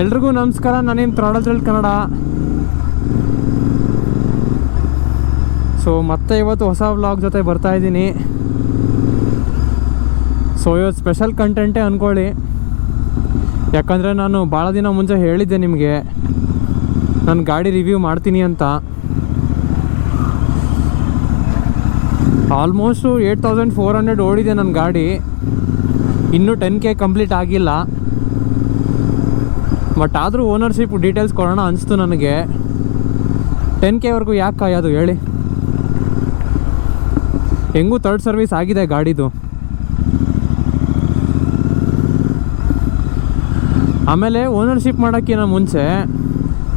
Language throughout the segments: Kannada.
ಎಲ್ರಿಗೂ ನಮಸ್ಕಾರ. ನಾನೇನು ಥ್ರಾಡಲ್ ಕನ್ನಡ. ಸೊ ಮತ್ತೆ ಇವತ್ತು ಹೊಸ ವ್ಲಾಗ್ ಜೊತೆ ಬರ್ತಾ ಇದ್ದೀನಿ. ಸೊ ಇವತ್ತು ಸ್ಪೆಷಲ್ ಕಂಟೆಂಟೇ ಅಂದ್ಕೊಳ್ಳಿ. ಯಾಕಂದರೆ ನಾನು ಭಾಳ ದಿನ ಮುಂಚೆ ಹೇಳಿದ್ದೆ ನಿಮಗೆ ನಾನು ಗಾಡಿ ರಿವ್ಯೂ ಮಾಡ್ತೀನಿ ಅಂತ. ಆಲ್ಮೋಸ್ಟು 8400 ಓಡಿದೆ ನನ್ನ ಗಾಡಿ. ಇನ್ನೂ 10K ಕಂಪ್ಲೀಟ್ ಆಗಿಲ್ಲ. ಬಟ್ ಆದರೂ ಓನರ್ಶಿಪ್ ಡೀಟೇಲ್ಸ್ ಕೊಡೋಣ ಅನಿಸ್ತು ನನಗೆ. 10Kವರೆಗೂ ಯಾಕೆ ಕಾಯೋದು ಹೇಳಿ? ಹೆಂಗೂ ಥರ್ಡ್ ಸರ್ವಿಸ್ ಆಗಿದೆ ಗಾಡಿದು. ಆಮೇಲೆ ಓನರ್ಶಿಪ್ ಮಾಡೋಕ್ಕಿಂತ ಮುಂಚೆ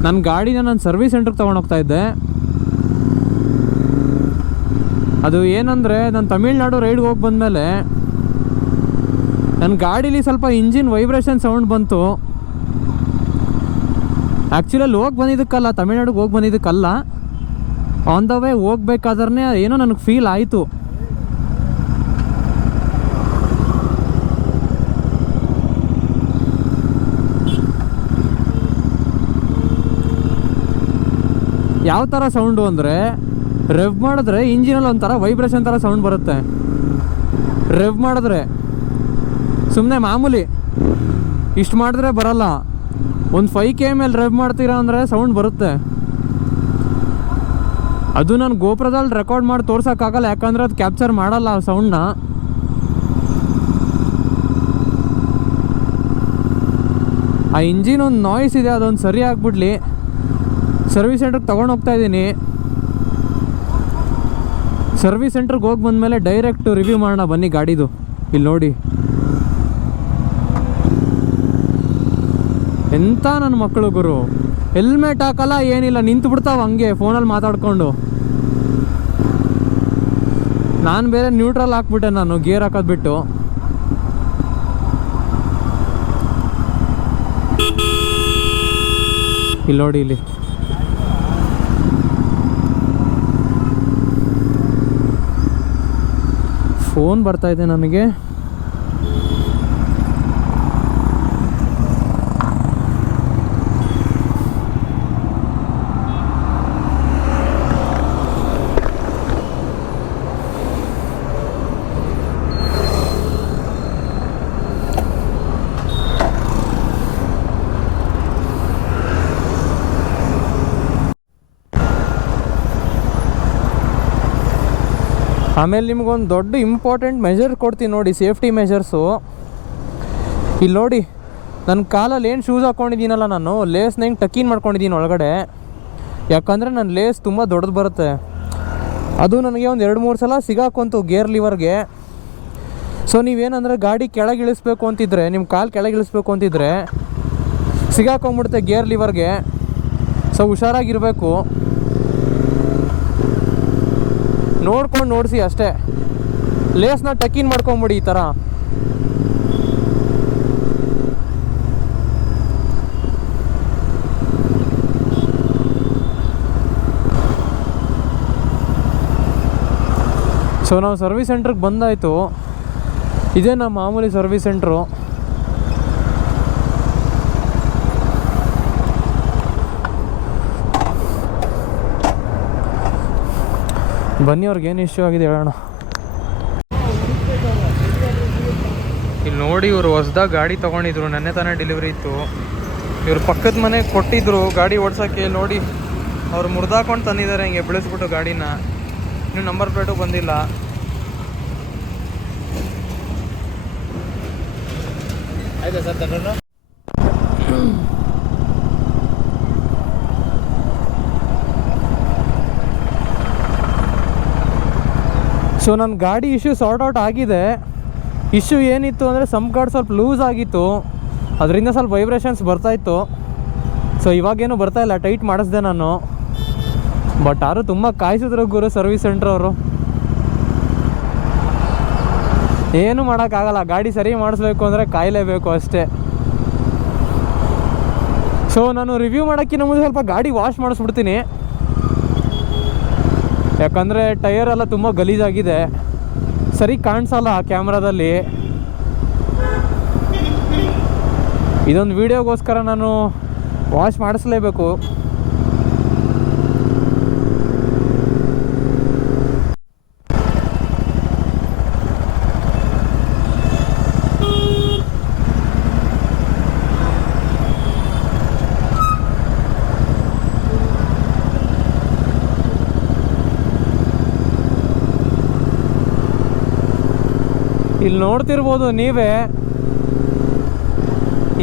ನನ್ನ ಗಾಡಿನ ನಾನು ಸರ್ವಿಸ್ ಸೆಂಟ್ರಿಗೆ ತೊಗೊಂಡೋಗ್ತಾ ಇದ್ದೆ. ಅದು ಏನಂದರೆ ನಾನು ತಮಿಳ್ನಾಡು ರೈಡ್ಗೆ ಹೋಗಿ ಬಂದಮೇಲೆ ನನ್ನ ಗಾಡೀಲಿ ಸ್ವಲ್ಪ ಇಂಜಿನ್ ವೈಬ್ರೇಷನ್ ಸೌಂಡ್ ಬಂತು. ಆ್ಯಕ್ಚುಲಿ ಅಲ್ಲಿ ಹೋಗಿ ಬಂದಿದ್ದಕ್ಕಲ್ಲ, ತಮಿಳ್ನಾಡಿಗೆ ಹೋಗಿ ಬಂದಿದ್ದಕ್ಕಲ್ಲ, ಆನ್ ದ ವೇ ಹೋಗ್ಬೇಕಾದ್ರೆ ಏನೋ ನನಗೆ ಫೀಲ್ ಆಯಿತು. ಯಾವ ಥರ ಸೌಂಡು ಅಂದರೆ, ರೆವ್ ಮಾಡಿದ್ರೆ ಇಂಜಿನಲ್ಲಿ ಒಂಥರ ವೈಬ್ರೇಷನ್ ಥರ ಸೌಂಡ್ ಬರುತ್ತೆ. ರೆವ್ ಮಾಡಿದ್ರೆ ಸುಮ್ಮನೆ ಮಾಮೂಲಿ ಇಷ್ಟು ಮಾಡಿದ್ರೆ ಬರಲ್ಲ. ಒಂದು 5K ಮೇಲೆ ರೆವ್ ಮಾಡ್ತೀರಾ ಅಂದರೆ ಸೌಂಡ್ ಬರುತ್ತೆ. ಅದು ನಾನು ಗೋಪುರದಲ್ಲಿ ರೆಕಾರ್ಡ್ ಮಾಡಿ ತೋರ್ಸೋಕ್ಕಾಗಲ್ಲ, ಯಾಕಂದರೆ ಅದು ಕ್ಯಾಪ್ಚರ್ ಮಾಡಲ್ಲ ಆ ಸೌಂಡ್ನ. ಆ ಇಂಜಿನ್ ಒಂದು ನಾಯ್ಸ್ ಇದೆ, ಅದೊಂದು ಸರಿ ಆಗಿಬಿಡ್ಲಿ. ಸರ್ವಿಸ್ ಸೆಂಟ್ರಿಗೆ ತೊಗೊಂಡು ಹೋಗ್ತಾ ಇದ್ದೀನಿ. ಸರ್ವಿಸ್ ಸೆಂಟ್ರಿಗೆ ಹೋಗಿ ಬಂದಮೇಲೆ ಡೈರೆಕ್ಟ್ ರಿವ್ಯೂ ಮಾಡೋಣ ಬನ್ನಿ ಗಾಡಿದು. ಇಲ್ಲಿ ನೋಡಿ ಎಂಥ ನನ್ನ ಮಕ್ಕಳು ಗುರು, ಹೆಲ್ಮೆಟ್ ಹಾಕಲ್ಲ ಏನಿಲ್ಲ, ನಿಂತು ಬಿಡ್ತಾವೆ ಹಂಗೆ ಫೋನಲ್ಲಿ ಮಾತಾಡ್ಕೊಂಡು. ನಾನು ಬೇರೆ ನ್ಯೂಟ್ರಲ್ ಹಾಕ್ಬಿಟ್ಟೆ, ನಾನು ಗೇರ್ ಹಾಕೋದು ಬಿಟ್ಟು. ಇಲ್ಲಿ ನೋಡಿ, ಇಲ್ಲಿ ಫೋನ್ ಬರ್ತಾಯಿದೆ ನನಗೆ. ಆಮೇಲೆ ನಿಮ್ಗೊಂದು ದೊಡ್ಡ ಇಂಪಾರ್ಟೆಂಟ್ ಮೆಜರ್ ಕೊಡ್ತೀನಿ ನೋಡಿ, ಸೇಫ್ಟಿ ಮೆಜರ್ಸು. ಇಲ್ಲಿ ನೋಡಿ, ನನ್ನ ಕಾಲಲ್ಲಿ ಏನು ಶೂಸ್ ಹಾಕ್ಕೊಂಡಿದ್ದೀನಲ್ಲ, ನಾನು ಲೇಸ್ನ ಹೆಂಗೆ ಟಕ್ಕಿನ್ ಮಾಡ್ಕೊಂಡಿದ್ದೀನಿ ಒಳಗಡೆ. ಯಾಕಂದರೆ ನನ್ನ ಲೇಸ್ ತುಂಬ ದೊಡ್ಡದು ಬರುತ್ತೆ. ಅದು ನನಗೆ ಒಂದು 2-3 ಸಲ ಸಿಗಾಕೊಂತು ಗೇರ್ ಲಿವರ್ಗೆ. ಸೊ ನೀವೇನಂದರೆ ಗಾಡಿ ಕೆಳಗೆ ಇಳಿಸ್ಬೇಕು ಅಂತಿದ್ರೆ, ನಿಮ್ಮ ಕಾಲು ಕೆಳಗೆ ಇಳಿಸ್ಬೇಕು ಅಂತಿದ್ರೆ ಸಿಗಾಕೊಂಬಿಡುತ್ತೆ ಗೇರ್ ಲಿವರ್ಗೆ. ಸೊ ಹುಷಾರಾಗಿರಬೇಕು, ನೋಡ್ಕೊಂಡು ನೋಡಿಸಿ ಅಷ್ಟೇ. ಲೇಸ್ನ ಟಕ್ಕಿನ್ ಮಾಡ್ಕೊಂಬಿಡಿ ಈ ಥರ. ಸೊ ನಾವು ಸರ್ವಿಸ್ ಸೆಂಟ್ರಿಗೆ ಬಂದಾಯಿತು. ಇದೇ ನಮ್ಮ ಮಾಮೂಲಿ ಸರ್ವಿಸ್ ಸೆಂಟ್ರು. ಬನ್ನಿ, ಅವ್ರಿಗೇನು ಇಶ್ಯೂ ಆಗಿದೆ ಹೇಳೋಣ. ಇಲ್ಲಿ ನೋಡಿ, ಇವರು ಹೊಸ್ದಾಗಿ ಗಾಡಿ ತೊಗೊಂಡಿದ್ರು, ನೆನ್ನೆ ತಾನೇ ಡೆಲಿವರಿ ಇತ್ತು. ಇವ್ರು ಪಕ್ಕದ ಮನೆಗೆ ಕೊಟ್ಟಿದ್ರು ಗಾಡಿ ಓಡ್ಸೋಕ್ಕೆ. ನೋಡಿ, ಅವ್ರು ಮುರಿದಾಕೊಂಡು ತಂದಿದ್ದಾರೆ ಹಿಂಗೆ ಬೆಳೆಸ್ಬಿಟ್ಟು ಗಾಡಿನ. ಇನ್ನೂ ನಂಬರ್ ಪ್ಲೇಟು ಬಂದಿಲ್ಲ. ಆಯ್ತಾ ಸರ್ ತಗೊಂಡು? ಸೊ ನನ್ನ ಗಾಡಿ ಇಶ್ಯೂ ಸಾರ್ಟ್ ಔಟ್ ಆಗಿದೆ. ಇಶ್ಯೂ ಏನಿತ್ತು ಅಂದರೆ ಸಮ್ ಕಾರ್ಡ್ ಸ್ವಲ್ಪ ಲೂಸ್ ಆಗಿತ್ತು, ಅದರಿಂದ ಸ್ವಲ್ಪ ವೈಬ್ರೇಷನ್ಸ್ ಬರ್ತಾಯಿತ್ತು. ಸೊ ಇವಾಗೇನು ಬರ್ತಾಯಿಲ್ಲ, ಟೈಟ್ ಮಾಡಿಸ್ದೆ ನಾನು. ಬಟ್ ಯಾರು ತುಂಬ ಕಾಯಿಸಿದ್ರು ಗುರು ಸರ್ವಿಸ್ ಸೆಂಟ್ರ್ ಅವರು. ಏನೂ ಮಾಡೋಕ್ಕಾಗಲ್ಲ, ಗಾಡಿ ಸರಿ ಮಾಡಿಸ್ಬೇಕು ಅಂದರೆ ಕಾಯಲೇಬೇಕು ಅಷ್ಟೇ. ಸೊ ನಾನು ರಿವ್ಯೂ ಮಾಡೋಕ್ಕಿಂತ ಮುಂದೆ ಸ್ವಲ್ಪ ಗಾಡಿ ವಾಶ್ ಮಾಡಿಸ್ಬಿಡ್ತೀನಿ. ಯಾಕಂದರೆ ಟೈರ್ ಎಲ್ಲ ತುಂಬ ಗಲೀಜಾಗಿದೆ, ಸರಿ ಕಾಣಿಸಲ್ಲ ಕ್ಯಾಮ್ರಾದಲ್ಲಿ. ಇದೊಂದು ವೀಡಿಯೋಗೋಸ್ಕರ ನಾನು ವಾಶ್ ಮಾಡಿಸ್ಲೇಬೇಕು. ಇಲ್ಲಿ ನೋಡ್ತಿರ್ಬೋದು ನೀವೇ,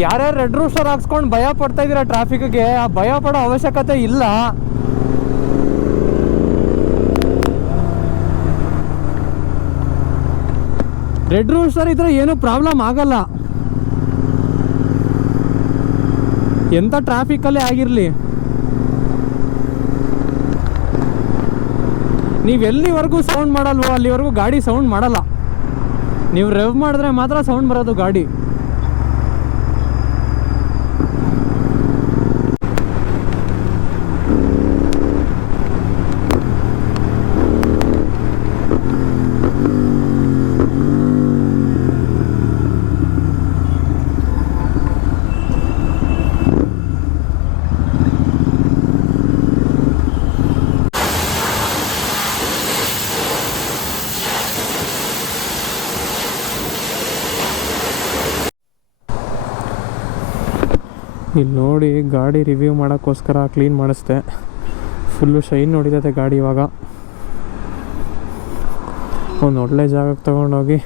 ಯಾರ್ಯಾರು ರೆಡ್ ರೂಸ್ಟರ್ ಹಾಕ್ಸ್ಕೊಂಡು ಭಯ ಪಡ್ತಾ ಇದ್ದೀರಾ ಟ್ರಾಫಿಕ್ಗೆ, ಆ ಭಯ ಪಡೋ ಅವಶ್ಯಕತೆ ಇಲ್ಲ. ರೆಡ್ ರೂಸ್ಟರ್ ಇದ್ರೆ ಏನೂ ಪ್ರಾಬ್ಲಮ್ ಆಗಲ್ಲ, ಎಂಥ ಟ್ರಾಫಿಕಲ್ಲೇ ಆಗಿರಲಿ. ನೀವು ಎಲ್ಲಿವರೆಗೂ ಸೌಂಡ್ ಮಾಡಲ್ವೋ ಅಲ್ಲಿವರೆಗೂ ಗಾಡಿ ಸೌಂಡ್ ಮಾಡಲ್ಲ. ನೀವು ರೆವ್ ಮಾಡಿದ್ರೆ ಮಾತ್ರ ಸೌಂಡ್ ಬರೋದು ಗಾಡಿ. ಇಲ್ಲಿ ನೋಡಿ, ಗಾಡಿ ರಿವ್ಯೂ ಮಾಡೋಕ್ಕೋಸ್ಕರ ಕ್ಲೀನ್ ಮಾಡಿಸ್ದೆ. ಫುಲ್ಲು ಶೈನ್ ಹೊಡಿತೈತೆ ಗಾಡಿ. ಇವಾಗ ಒಂದು ಒಳ್ಳೆ ಜಾಗಕ್ಕೆ ತೊಗೊಂಡೋಗಿ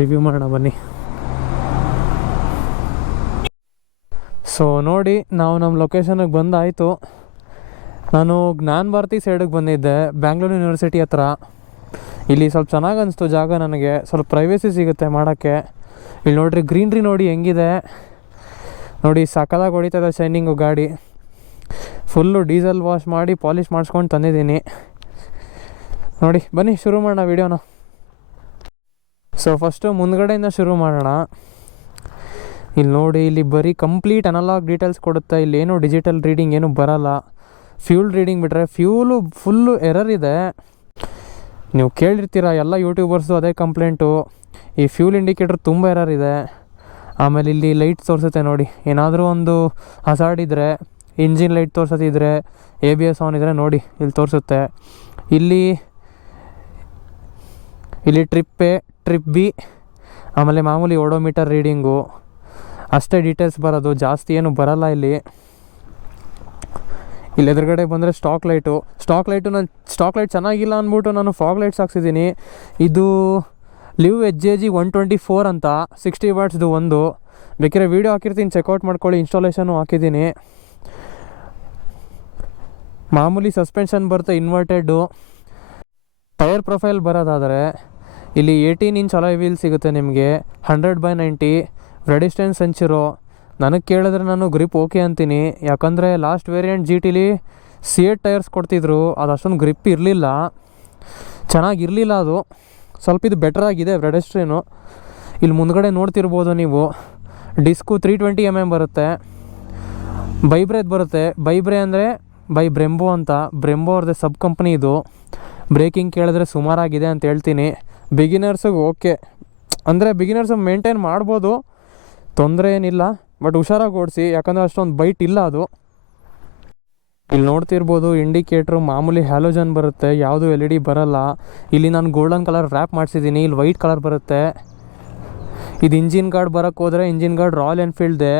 ರಿವ್ಯೂ ಮಾಡೋಣ ಬನ್ನಿ. ಸೊ ನೋಡಿ, ನಾವು ನಮ್ಮ ಲೊಕೇಶನಿಗೆ ಬಂದಾಯಿತು. ನಾನು ಜ್ಞಾನ ಭಾರತಿ ಸೈಡಿಗೆ ಬಂದಿದ್ದೆ, ಬ್ಯಾಂಗ್ಳೂರು ಯೂನಿವರ್ಸಿಟಿ ಹತ್ರ. ಇಲ್ಲಿ ಸ್ವಲ್ಪ ಚೆನ್ನಾಗಿ ಅನಿಸ್ತು ಜಾಗ, ನನಗೆ ಸ್ವಲ್ಪ ಪ್ರೈವೇಸಿ ಸಿಗುತ್ತೆ ಮಾಡೋಕ್ಕೆ. ಇಲ್ಲಿ ನೋಡಿರಿ, ಗ್ರೀನ್ರಿ ನೋಡಿ ಹೆಂಗಿದೆ ನೋಡಿ, ಸಕ್ಕದಾಗಿ ಹೊಡಿತದೆ ಶೈನಿಂಗು ಗಾಡಿ. ಫುಲ್ಲು ಡೀಸೆಲ್ ವಾಶ್ ಮಾಡಿ ಪಾಲಿಷ್ ಮಾಡಿಸ್ಕೊಂಡು ತಂದಿದ್ದೀನಿ ನೋಡಿ. ಬನ್ನಿ ಶುರು ಮಾಡೋಣ ವೀಡಿಯೋನ. ಸೊ ಫಸ್ಟು ಮುಂದ್ಗಡೆಯಿಂದ ಶುರು ಮಾಡೋಣ. ಇಲ್ಲಿ ನೋಡಿ, ಇಲ್ಲಿ ಬರೀ ಕಂಪ್ಲೀಟ್ ಅನಲಾಗ್ ಡೀಟೇಲ್ಸ್ ಕೊಡುತ್ತೆ. ಇಲ್ಲೇನು ಡಿಜಿಟಲ್ ರೀಡಿಂಗ್ ಏನು ಬರೋಲ್ಲ. ಫ್ಯೂಲ್ ರೀಡಿಂಗ್ ಬಿಟ್ಟರೆ ಫ್ಯೂಲು ಫುಲ್ಲು ಎರರ್ ಇದೆ. ನೀವು ಕೇಳಿರ್ತೀರ, ಎಲ್ಲ ಯೂಟ್ಯೂಬರ್ಸು ಅದೇ ಕಂಪ್ಲೇಂಟು, ಈ ಫ್ಯೂಲ್ ಇಂಡಿಕೇಟ್ರ್ ತುಂಬ ಎರರ್ ಇದೆ. ಆಮೇಲೆ ಇಲ್ಲಿ ಲೈಟ್ ತೋರಿಸುತ್ತೆ ನೋಡಿ, ಏನಾದರೂ ಒಂದು ಹಸಾರ್ಡ್ ಇದ್ದರೆ, ಇಂಜಿನ್ ಲೈಟ್ ತೋರಿಸೋದಿದ್ರೆ, ABS ಆನ್ ಇದ್ದರೆ ನೋಡಿ ಇಲ್ಲಿ ತೋರಿಸುತ್ತೆ. ಇಲ್ಲಿ ಟ್ರಿಪ್ A, ಟ್ರಿಪ್ B, ಆಮೇಲೆ ಮಾಮೂಲಿ ಓಡೋಮೀಟರ್ ರೀಡಿಂಗು ಅಷ್ಟೇ ಡೀಟೇಲ್ಸ್ ಬರೋದು, ಜಾಸ್ತಿ ಏನು ಬರೋಲ್ಲ ಇಲ್ಲಿ. ಎದುರುಗಡೆ ಬಂದರೆ ಸ್ಟಾಕ್ ಲೈಟು ನಾನು ಸ್ಟಾಕ್ ಲೈಟ್ ಚೆನ್ನಾಗಿಲ್ಲ ಅಂದ್ಬಿಟ್ಟು ನಾನು ಫಾಗ್ ಲೈಟ್ಸ್ ಹಾಕ್ಸಿದ್ದೀನಿ. ಇದು ಲಿವ್ HJG 124 ಅಂತ 60 ವಾಟ್ಸ್ದು ಒಂದು. ಬೇಕಾದ್ರೆ ವೀಡಿಯೋ ಹಾಕಿರ್ತೀನಿ, ಚೆಕ್ಔಟ್ ಮಾಡ್ಕೊಳ್ಳಿ. ಇನ್ಸ್ಟಾಲೇಷನು ಹಾಕಿದ್ದೀನಿ. ಮಾಮೂಲಿ ಸಸ್ಪೆನ್ಷನ್ ಬರುತ್ತೆ, ಇನ್ವರ್ಟೆಡ್ಡು. ಟೈರ್ ಪ್ರೊಫೈಲ್ ಬರೋದಾದರೆ ಇಲ್ಲಿ 18 ಇಂಚ್ ಅಲಾಯ್ ವೀಲ್ ಸಿಗುತ್ತೆ ನಿಮಗೆ, 100/90 ರೆಡಿಸ್ಟೆನ್ಸ್ ಸೆಂಚುರೋ. ನನಗೆ ಕೇಳಿದ್ರೆ ನಾನು ಗ್ರಿಪ್ ಓಕೆ ಅಂತೀನಿ, ಯಾಕಂದರೆ ಲಾಸ್ಟ್ ವೇರಿಯಂಟ್ GTಲಿ C8 ಟೈರ್ಸ್ ಕೊಡ್ತಿದ್ರು, ಅದು ಅಷ್ಟೊಂದು ಗ್ರಿಪ್ ಇರಲಿಲ್ಲ, ಚೆನ್ನಾಗಿರಲಿಲ್ಲ ಅದು. ಸ್ವಲ್ಪ ಇದು ಬೆಟ್ರಾಗಿದೆ ರೆಡಿಸ್ಟ್ರೇನು. ಇಲ್ಲಿ ಮುಂದ್ಗಡೆ ನೋಡ್ತಿರ್ಬೋದು ನೀವು, ಡಿಸ್ಕು 320 mm ಬರುತ್ತೆ. ಬೈಬ್ರೇದ್ ಬರುತ್ತೆ. ಬೈಬ್ರೆ ಅಂದರೆ ಬೈ ಬ್ರೆಂಬೋ ಅಂತ, ಬ್ರೆಂಬೋ ಅವ್ರದ್ದೇ ಸಬ್ ಕಂಪ್ನಿ ಇದು. ಬ್ರೇಕಿಂಗ್ ಕೇಳಿದ್ರೆ ಸುಮಾರಾಗಿದೆ ಅಂತ ಹೇಳ್ತೀನಿ. ಬಿಗಿನರ್ಸಿಗೆ ಓಕೆ, ಅಂದರೆ ಬಿಗಿನರ್ಸ್ ಮೇಂಟೈನ್ ಮಾಡ್ಬೋದು, ತೊಂದರೆ ಏನಿಲ್ಲ. ಬಟ್ ಹುಷಾರಾಗಿ ಓಡಿಸಿ, ಯಾಕಂದರೆ ಅಷ್ಟೊಂದು ಬೈಟ್ ಇಲ್ಲ ಅದು. ಇಲ್ಲಿ ನೋಡ್ತಿರ್ಬೋದು, ಇಂಡಿಕೇಟ್ರು ಮಾಮೂಲಿ ಹ್ಯಾಲೋಜನ್ ಬರುತ್ತೆ, ಯಾವುದು LED ಬರಲ್ಲ. ಇಲ್ಲಿ ನಾನು ಗೋಲ್ಡನ್ ಕಲರ್ ರ್ಯಾಪ್ ಮಾಡಿಸಿದ್ದೀನಿ, ಇಲ್ಲಿ ವೈಟ್ ಕಲರ್ ಬರುತ್ತೆ. ಇದು ಇಂಜಿನ್ ಗಾರ್ಡ್ ಬರೋಕ್ಕೆ ಹೋದರೆ, ಇಂಜಿನ್ ಗಾರ್ಡ್ ರಾಯಲ್ ಎನ್ಫೀಲ್ಡ್ದೆ,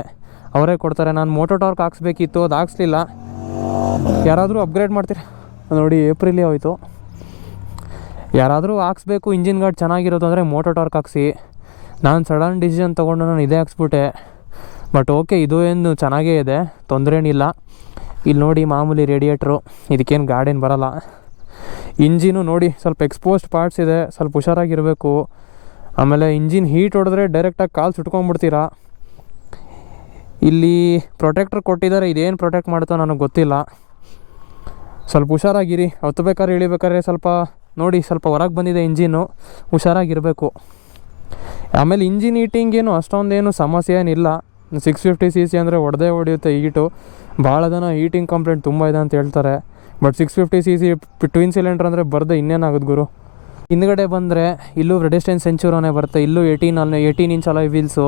ಅವರೇ ಕೊಡ್ತಾರೆ. ನಾನು ಮೋಟೋ ಟಾರ್ಕ್ ಹಾಕ್ಸ್ಬೇಕಿತ್ತು, ಅದು ಹಾಕ್ಸ್ಲಿಲ್ಲ. ಯಾರಾದರೂ ಅಪ್ಗ್ರೇಡ್ ಮಾಡ್ತೀರಾ ನೋಡಿ, ಏಪ್ರಿಲೇ ಹೋಯ್ತು. ಯಾರಾದರೂ ಹಾಕ್ಸ್ಬೇಕು ಇಂಜಿನ್ ಗಾರ್ಡ್ ಚೆನ್ನಾಗಿರೋದು ಅಂದರೆ ಮೋಟೋ ಟಾರ್ಕ್ ಹಾಕ್ಸಿ. ನಾನು ಸಡನ್ ಡಿಸಿಷನ್ ತೊಗೊಂಡು ನಾನು ಇದೇ ಹಾಕ್ಸ್ಬಿಟ್ಟೆ. ಬಟ್ ಓಕೆ, ಇದು ಏನು ಚೆನ್ನಾಗೇ ಇದೆ, ತೊಂದರೆ ಏನಿಲ್ಲ. ಇಲ್ಲಿ ನೋಡಿ ಮಾಮೂಲಿ ರೇಡಿಯೇಟ್ರು, ಇದಕ್ಕೇನು ಗಾರ್ಡೇನು ಬರೋಲ್ಲ. ಇಂಜಿನು ನೋಡಿ ಸ್ವಲ್ಪ ಎಕ್ಸ್ಪೋಸ್ಡ್ ಪಾರ್ಟ್ಸ್ ಇದೆ, ಸ್ವಲ್ಪ ಹುಷಾರಾಗಿರಬೇಕು. ಆಮೇಲೆ ಇಂಜಿನ್ ಹೀಟ್ ಹೊಡೆದ್ರೆ ಡೈರೆಕ್ಟಾಗಿ ಕಾಲು ಸುಟ್ಕೊಂಡ್ಬಿಡ್ತೀರಾ. ಇಲ್ಲಿ ಪ್ರೊಟೆಕ್ಟ್ರ್ ಕೊಟ್ಟಿದ್ದಾರೆ, ಇದೇನು ಪ್ರೊಟೆಕ್ಟ್ ಮಾಡುತ್ತೋ ನನಗೆ ಗೊತ್ತಿಲ್ಲ. ಸ್ವಲ್ಪ ಹುಷಾರಾಗಿರಿ, ಹತ್ತಬೇಕಾದ್ರೆ ಇಳಿಬೇಕಾದ್ರೆ ಸ್ವಲ್ಪ ನೋಡಿ, ಸ್ವಲ್ಪ ಹೊರಗೆ ಬಂದಿದೆ ಇಂಜಿನ್ನು, ಹುಷಾರಾಗಿರಬೇಕು. ಆಮೇಲೆ ಇಂಜಿನ್ ಹೀಟಿಂಗೇನು ಅಷ್ಟೊಂದೇನು ಸಮಸ್ಯೆ ಏನಿಲ್ಲ. 650cc ಅಂದರೆ ಹೊಡೆಯುತ್ತೆ ಹೀಟು. ಭಾಳ ಜನ ಹೀಟಿಂಗ್ ಕಂಪ್ಲೇಂಟ್ ತುಂಬ ಇದೆ ಅಂತ ಹೇಳ್ತಾರೆ. ಬಟ್ 650cc ಟ್ವಿನ್ ಸಿಲಿಂಡ್ರ್ ಅಂದರೆ ಬರ್ದೆ ಇನ್ನೇನಾಗುತ್ತೆ ಗುರು. ಹಿಂದ್ಗಡೆ ಬಂದರೆ ಇಲ್ಲೂ ರೆಡಿಸ್ಟೆನ್ಸ್ ಸೆಂಚುರೋನೇ ಬರುತ್ತೆ. ಇಲ್ಲೂ 18 ಇಂಚ್ ಅಲಾಯ್ ವೀಲ್ಸು.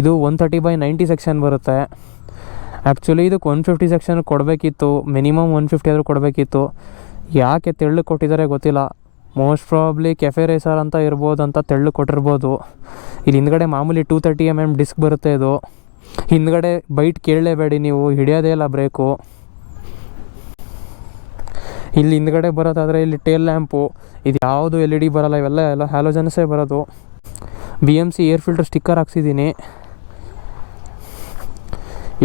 ಇದು 130/90 ಸೆಕ್ಷನ್ ಬರುತ್ತೆ. ಆ್ಯಕ್ಚುಲಿ ಇದಕ್ಕೆ 150 ಸೆಕ್ಷನ್ ಕೊಡಬೇಕಿತ್ತು, ಮಿನಿಮಮ್ 150 ಆದರೂ ಕೊಡಬೇಕಿತ್ತು. ಯಾಕೆ ತೆಳ್ಳು ಕೊಟ್ಟಿದ್ದಾರೆ ಗೊತ್ತಿಲ್ಲ. ಮೋಸ್ಟ್ ಪ್ರಾಬ್ಲಿ ಕೆಫೆ ರೇಸರ್ ಅಂತ ಇರ್ಬೋದು ಅಂತ ತೆಳ್ಳು ಕೊಟ್ಟಿರ್ಬೋದು. ಇಲ್ಲಿ ಹಿಂದ್ಗಡೆ ಮಾಮೂಲಿ 230mm ಡಿಸ್ಕ್ ಬರುತ್ತೆ. ಇದು ಹಿಂದ್ಗಡೆ ಬೈಟ್ ಕೇಳಲೇಬೇಡಿ ನೀವು, ಹಿಡಿಯೋದೇ ಇಲ್ಲ ಬ್ರೇಕು. ಇಲ್ಲಿ ಹಿಂದ್ಗಡೆ ಬರೋದಾದರೆ ಇಲ್ಲಿ ಟೇಲ್ ಲ್ಯಾಂಪು, ಇದು ಯಾವುದು LED ಬರೋಲ್ಲ, ಇವೆಲ್ಲ ಹ್ಯಾಲೋಜನ್ಸೇ ಬರೋದು. BMC ಏರ್ ಫಿಲ್ಟರ್ ಸ್ಟಿಕ್ಕರ್ ಹಾಕ್ಸಿದ್ದೀನಿ.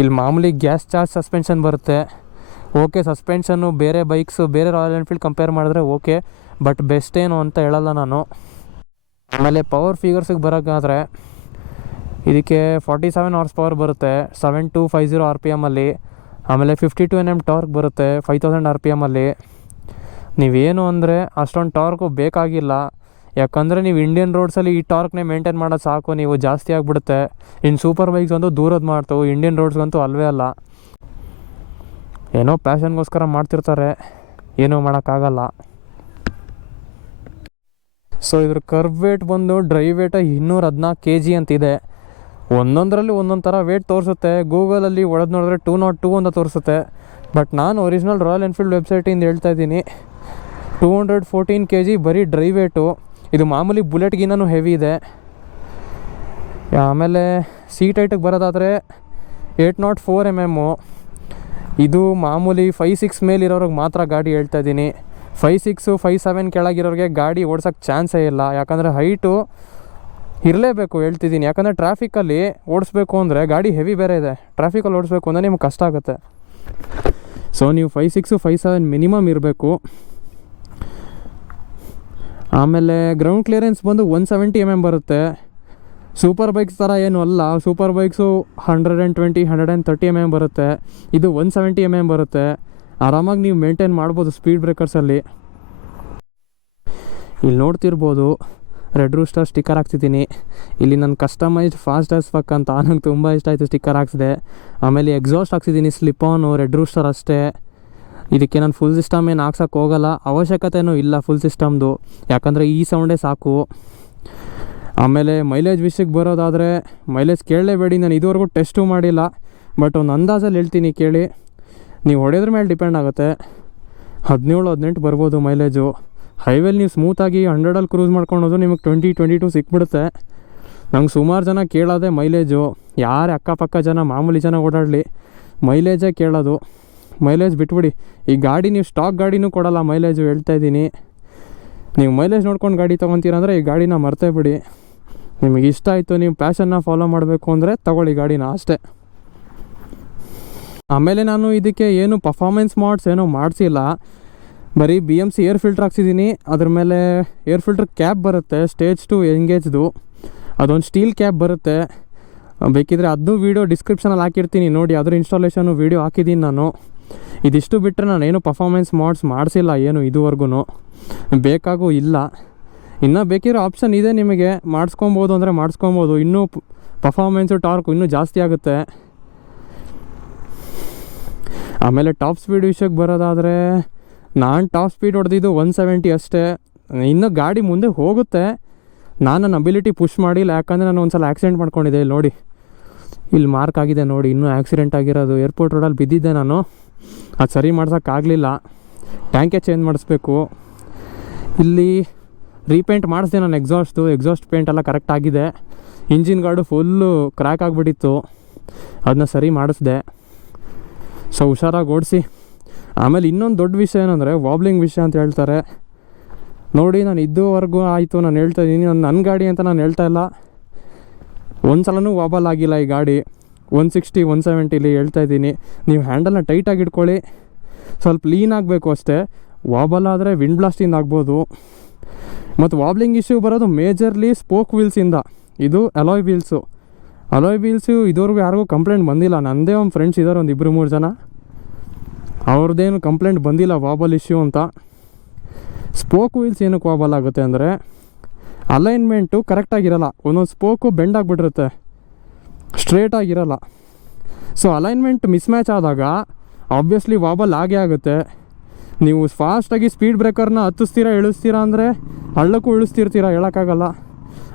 ಇಲ್ಲಿ ಮಾಮೂಲಿ ಗ್ಯಾಸ್ ಚಾರ್ಜ್ ಸಸ್ಪೆನ್ಷನ್ ಬರುತ್ತೆ. ಓಕೆ, ಸಸ್ಪೆನ್ಷನ್ನು ಬೇರೆ ಬೈಕ್ಸು, ಬೇರೆ ರಾಯಲ್ ಎನ್ಫೀಲ್ಡ್ ಕಂಪೇರ್ ಮಾಡಿದ್ರೆ ಓಕೆ, ಬಟ್ ಬೆಸ್ಟ್ ಏನು ಅಂತ ಹೇಳಲ್ಲ ನಾನು. ಆಮೇಲೆ ಪವರ್ ಫಿಗರ್ಸಿಗೆ ಬರೋಕ್ಕಾದ್ರೆ ಇದಕ್ಕೆ 47 ಹಾರ್ಸ್ ಪವರ್ ಬರುತ್ತೆ 7250 RPM ಅಲ್ಲಿ. ಆಮೇಲೆ 52 Nm ಟಾರ್ಕ್ ಬರುತ್ತೆ 5000 RPM ಅಲ್ಲಿ. ನೀವೇನು ಅಂದರೆ ಅಷ್ಟೊಂದು ಟಾರ್ಕು ಬೇಕಾಗಿಲ್ಲ, ಯಾಕಂದರೆ ನೀವು ಇಂಡಿಯನ್ ರೋಡ್ಸಲ್ಲಿ ಈ ಟಾರ್ಕ್ನೇ ಮೇಂಟೈನ್ ಮಾಡೋದು ಸಾಕು. ನೀವು ಜಾಸ್ತಿ ಆಗಿಬಿಡುತ್ತೆ. ಇನ್ನು ಸೂಪರ್ ಬೈಕ್ಸ್ ಅಂತೂ ದೂರದ ಮಾಡ್ತವೆ, ಇಂಡಿಯನ್ ರೋಡ್ಸ್ಗಂತೂ ಅಲ್ವೇ ಅಲ್ಲ. ಏನೋ ಪ್ಯಾಷನ್ಗೋಸ್ಕರ ಮಾಡ್ತಿರ್ತಾರೆ, ಏನೂ ಮಾಡೋಕ್ಕಾಗಲ್ಲ. ಸೊ ಇದ್ರ ಕರ್ವ್ ವೇಟ್ ಬಂದು ಡ್ರೈವ್ ವೇಟ 214 kg ಅಂತಿದೆ. ಒಂದೊಂದರಲ್ಲಿ ಒಂದೊಂದು ಥರ ವೇಟ್ ತೋರಿಸುತ್ತೆ. ಗೂಗಲಲ್ಲಿ ಒಡೆದು ನೋಡಿದ್ರೆ 202 ಅಂತ ತೋರಿಸುತ್ತೆ. ಬಟ್ ನಾನು ಒರಿಜಿನಲ್ ರಾಯಲ್ ಎನ್ಫೀಲ್ಡ್ ವೆಬ್ಸೈಟಿಂದ ಹೇಳ್ತಾ ಇದ್ದೀನಿ 214 kg ಬರೀ ಡ್ರೈವ್ ವೇಟು. ಇದು ಮಾಮೂಲಿ ಬುಲೆಟ್ಗಿನ್ನೂ ಹೆವಿ ಇದೆ. ಆಮೇಲೆ ಸೀಟ್ ಹೈಟಿಗೆ ಬರೋದಾದರೆ 804 mm. ಇದು ಮಾಮೂಲಿ 5'6" ಮೇಲಿರೋರಿಗೆ ಮಾತ್ರ ಗಾಡಿ ಹೇಳ್ತಾ ಇದ್ದೀನಿ. 5'6", 5'7" ಕೆಳಗಿರೋರಿಗೆ ಗಾಡಿ ಓಡ್ಸೋಕ್ಕೆ ಚಾನ್ಸೇ ಇಲ್ಲ. ಯಾಕಂದರೆ ಹೈಟು ಇರಲೇಬೇಕು ಹೇಳ್ತಿದ್ದೀನಿ. ಯಾಕಂದರೆ ಟ್ರಾಫಿಕಲ್ಲಿ ಓಡಿಸ್ಬೇಕು ಅಂದರೆ ಗಾಡಿ ಹೆವಿ ಬೇರೆ ಇದೆ. ಟ್ರಾಫಿಕಲ್ಲಿ ಓಡಿಸ್ಬೇಕು ಅಂದರೆ ನಿಮ್ಗೆ ಕಷ್ಟ ಆಗುತ್ತೆ. ಸೊ ನೀವು 5'6", 5'7" ಮಿನಿಮಮ್ ಇರಬೇಕು. ಆಮೇಲೆ ಗ್ರೌಂಡ್ ಕ್ಲಿಯರೆನ್ಸ್ ಬಂದು 170 mm ಬರುತ್ತೆ. ಸೂಪರ್ ಬೈಕ್ಸ್ ಥರ ಏನೂ ಅಲ್ಲ. ಸೂಪರ್ ಬೈಕ್ಸು 120, 130 mm ಬರುತ್ತೆ. ಇದು 170 mm ಬರುತ್ತೆ. ಆರಾಮಾಗಿ ನೀವು ಮೇಂಟೈನ್ ಮಾಡ್ಬೋದು ಸ್ಪೀಡ್ ಬ್ರೇಕರ್ಸಲ್ಲಿ. ಇಲ್ಲಿ ನೋಡ್ತಿರ್ಬೋದು ರೆಡ್ ರೂಸ್ಟರ್ ಸ್ಟಿಕ್ಕರ್ ಹಾಕ್ಸಿದ್ದೀನಿ. ಇಲ್ಲಿ ನಾನು ಕಸ್ಟಮೈಸ್ಡ್ ಫಾಸ್ಟ್ ಆಸ್ ಫಕ್ ಅಂತ ನಂಗೆ ತುಂಬ ಇಷ್ಟ ಆಯಿತು, ಸ್ಟಿಕ್ಕರ್ ಹಾಕ್ಸಿದೆ. ಆಮೇಲೆ ಎಕ್ಸಾಸ್ಟ್ ಹಾಕ್ಸಿದ್ದೀನಿ, ಸ್ಲಿಪ್ ಆನು, ರೆಡ್ ರೂಸ್ಟರ್ ಅಷ್ಟೇ. ಇದಕ್ಕೆ ನಾನು ಫುಲ್ ಸಿಸ್ಟಮ್ ಏನು ಹಾಕ್ಸೋಕ್ಕೆ ಹೋಗಲ್ಲ, ಅವಶ್ಯಕತೆಯೂ ಇಲ್ಲ ಫುಲ್ ಸಿಸ್ಟಮ್ದು, ಯಾಕಂದರೆ ಈ ಸೌಂಡೇ ಸಾಕು. ಆಮೇಲೆ ಮೈಲೇಜ್ ವಿಷಯಕ್ಕೆ ಬರೋದಾದರೆ ಮೈಲೇಜ್ ಕೇಳಲೇಬೇಡಿ, ನಾನು ಇದುವರೆಗೂ ಟೆಸ್ಟು ಮಾಡಿಲ್ಲ. ಬಟ್ ಒಂದು ಅಂದಾಜಲ್ಲಿ ಹೇಳ್ತೀನಿ ಕೇಳಿ. ನೀವು ಹೊಡೆಯೋದ್ರ ಮೇಲೆ ಡಿಪೆಂಡ್ ಆಗುತ್ತೆ. 17-18 ಬರ್ಬೋದು ಮೈಲೇಜು. ಹೈವೇಲಿ ನೀವು ಸ್ಮೂತಾಗಿ 100ಅಲ್ಲಿ ಕ್ರೂಸ್ ಮಾಡ್ಕೊಳೋದು ನಿಮಗೆ 20-22 ಸಿಕ್ಬಿಡುತ್ತೆ. ನಂಗೆ ಸುಮಾರು ಜನ ಕೇಳೋದೆ ಮೈಲೇಜು. ಯಾರೇ ಅಕ್ಕಪಕ್ಕ ಜನ, ಮಾಮೂಲಿ ಜನ ಓಡಾಡಲಿ, ಮೈಲೇಜೇ ಕೇಳೋದು. ಮೈಲೇಜ್ ಬಿಟ್ಬಿಡಿ. ಈ ಗಾಡಿ ನೀವು ಸ್ಟಾಕ್ ಗಾಡಿನೂ ಕೊಡೋಲ್ಲ ಮೈಲೇಜು, ಹೇಳ್ತಾ ಇದ್ದೀನಿ. ನೀವು ಮೈಲೇಜ್ ನೋಡ್ಕೊಂಡು ಗಾಡಿ ತೊಗೊತೀರಂದರೆ ಈ ಗಾಡಿನ ಮರ್ತೇ ಬಿಡಿ. ನಿಮಗೆ ಇಷ್ಟ ಆಯಿತು, ನೀವು ಪ್ಯಾಷನ್ನ ಫಾಲೋ ಮಾಡಬೇಕು ಅಂದರೆ ತಗೊಳ್ಳಿ ಗಾಡಿನ, ಅಷ್ಟೇ. ಆಮೇಲೆ ನಾನು ಇದಕ್ಕೆ ಏನು ಪರ್ಫಾರ್ಮೆನ್ಸ್ ಮಾಡ್ಸ್ ಏನೋ ಮಾಡಿಸಿಲ್ಲ, ಬರೀ BMC ಏರ್ ಫಿಲ್ಟ್ರ್ ಹಾಕ್ಸಿದ್ದೀನಿ. ಅದ್ರ ಮೇಲೆ ಏರ್ ಫಿಲ್ಟ್ರ್ ಕ್ಯಾಪ್ ಬರುತ್ತೆ, ಸ್ಟೇಜ್ 2 ಎಂಗೇಜ್ದು. ಅದೊಂದು ಸ್ಟೀಲ್ ಕ್ಯಾಪ್ ಬರುತ್ತೆ. ಬೇಕಿದ್ರೆ ಅದನ್ನೂ ವೀಡಿಯೋ ಡಿಸ್ಕ್ರಿಪ್ಷನಲ್ಲಿ ಹಾಕಿರ್ತೀನಿ ನೋಡಿ, ಅದ್ರ ಇನ್ಸ್ಟಾಲೇಷನು ವೀಡಿಯೋ ಹಾಕಿದ್ದೀನಿ ನಾನು. ಇದಿಷ್ಟು ಬಿಟ್ಟರೆ ನಾನೇನು ಪರ್ಫಾರ್ಮೆನ್ಸ್ ಮಾಡ್ಸ್ ಮಾಡಿಸಿಲ್ಲ ಏನು ಇದುವರೆಗೂ, ಬೇಕಾಗೂ ಇಲ್ಲ. ಇನ್ನೂ ಬೇಕಿರೋ ಆಪ್ಷನ್ ಇದೆ ನಿಮಗೆ, ಮಾಡಿಸ್ಕೊಬೋದು ಅಂದರೆ ಮಾಡಿಸ್ಕೊಬೋದು. ಇನ್ನೂ ಪರ್ಫಾರ್ಮೆನ್ಸು ಟಾರ್ಕು ಇನ್ನೂ ಜಾಸ್ತಿ ಆಗುತ್ತೆ. ಆಮೇಲೆ ಟಾಪ್ ಸ್ಪೀಡ್ ವಿಷಯಕ್ಕೆ ಬರೋದಾದರೆ ನಾನು ಟಾಪ್ ಸ್ಪೀಡ್ ಹೊಡೆದಿದ್ದು 170 ಅಷ್ಟೇ. ಇನ್ನೂ ಗಾಡಿ ಮುಂದೆ ಹೋಗುತ್ತೆ, ನಾನು ನನ್ನ ಅಬಿಲಿಟಿ ಪುಷ್ ಮಾಡಿಲ್ಲ. ಯಾಕಂದರೆ ನಾನು ಒಂದು ಸಲ ಆಕ್ಸಿಡೆಂಟ್ ಮಾಡ್ಕೊಂಡಿದ್ದೆ. ಇಲ್ಲಿ ನೋಡಿ, ಇಲ್ಲಿ ಮಾರ್ಕ್ ಆಗಿದೆ ನೋಡಿ, ಇನ್ನೂ ಆಕ್ಸಿಡೆಂಟ್ ಆಗಿರೋದು. ಏರ್ಪೋರ್ಟ್ ರೋಡಲ್ಲಿ ಬಿದ್ದಿದ್ದೆ ನಾನು, ಅದು ಸರಿ ಮಾಡ್ಸೋಕ್ಕಾಗಲಿಲ್ಲ. ಟ್ಯಾಂಕೇ ಚೇಂಜ್ ಮಾಡಿಸ್ಬೇಕು. ಇಲ್ಲಿ ರೀಪೇಂಟ್ ಮಾಡಿಸ್ದೆ ನಾನು ಎಕ್ಸಾಸ್ಟ್ ಪೇಂಟ್ ಎಲ್ಲ ಕರೆಕ್ಟ್ ಆಗಿದೆ. ಇಂಜಿನ್ ಗಾರ್ಡು ಫುಲ್ಲು ಕ್ರ್ಯಾಕ್ ಆಗಿಬಿಟ್ಟಿತ್ತು, ಅದನ್ನ ಸರಿ ಮಾಡಿಸ್ದೆ. ಸೊ ಹುಷಾರಾಗಿ ಓಡಿಸಿ. ಆಮೇಲೆ ಇನ್ನೊಂದು ದೊಡ್ಡ ವಿಷಯ ಏನಂದರೆ ವಾಬ್ಲಿಂಗ್ ವಿಷಯ ಅಂತ ಹೇಳ್ತಾರೆ ನೋಡಿ. ನಾನು ಇದುವರೆಗೂ ಆಯಿತು, ನಾನು ಹೇಳ್ತಾ ಇದ್ದೀನಿ, ನನ್ನ ಗಾಡಿ ಅಂತ ನಾನು ಹೇಳ್ತಾ ಇಲ್ಲ, ಒಂದು ಸಲನೂ ವಾಬಲ್ ಆಗಿಲ್ಲ ಈ ಗಾಡಿ. 160, 170 ಹೇಳ್ತಾ ಇದ್ದೀನಿ. ನೀವು ಹ್ಯಾಂಡಲ್ನ ಟೈಟಾಗಿ ಇಟ್ಕೊಳ್ಳಿ, ಸ್ವಲ್ಪ ಲೀನ್ ಆಗಬೇಕು ಅಷ್ಟೇ. ವಾಬಲ್ ಆದರೆ ವಿಂಡ್ ಬ್ಲಾಸ್ಟಿಂದ ಆಗ್ಬೋದು. ಮತ್ತು ವಾಬ್ಲಿಂಗ್ ಇಶ್ಯೂ ಬರೋದು ಮೇಜರ್ಲಿ ಸ್ಪೋಕ್ ವೀಲ್ಸಿಂದ. ಇದು ಅಲಾಯ್ ವೀಲ್ಸು ಇದುವರೆಗೂ ಯಾರಿಗೂ ಕಂಪ್ಲೇಂಟ್ ಬಂದಿಲ್ಲ. ನನ್ನದೇ ಒಂದು ಫ್ರೆಂಡ್ಸ್ ಇದ್ದಾರೆ, ಒಂದು 2-3 ಜನ, ಅವ್ರದ್ದೇನು ಕಂಪ್ಲೇಂಟ್ ಬಂದಿಲ್ಲ ವಾಬಲ್ ಇಶ್ಯೂ ಅಂತ. ಸ್ಪೋಕ್ ವೀಲ್ಸ್ ಏನಕ್ಕೆ ವಾಬಲ್ ಆಗುತ್ತೆ ಅಂದರೆ ಅಲೈನ್ಮೆಂಟು ಕರೆಕ್ಟಾಗಿರಲ್ಲ. ಒಂದೊಂದು ಸ್ಪೋಕು ಬೆಂಡ್ ಆಗಿಬಿಟ್ಟಿರುತ್ತೆ, ಸ್ಟ್ರೇಟಾಗಿರಲ್ಲ. ಸೊ ಅಲೈನ್ಮೆಂಟ್ ಮಿಸ್ಮ್ಯಾಚ್ ಆದಾಗ ಆಬ್ವಿಯಸ್ಲಿ ವಾಬಲ್ ಆಗೇ ಆಗುತ್ತೆ. ನೀವು ಫಾಸ್ಟಾಗಿ ಸ್ಪೀಡ್ ಬ್ರೇಕರ್ನ ಇಳಿಸ್ತೀರಾ ಅಂದರೆ ಹಳ್ಳಕ್ಕೂ ಇಳಿಸ್ತಿರ್ತೀರ, ಹೇಳೋಕ್ಕಾಗಲ್ಲ.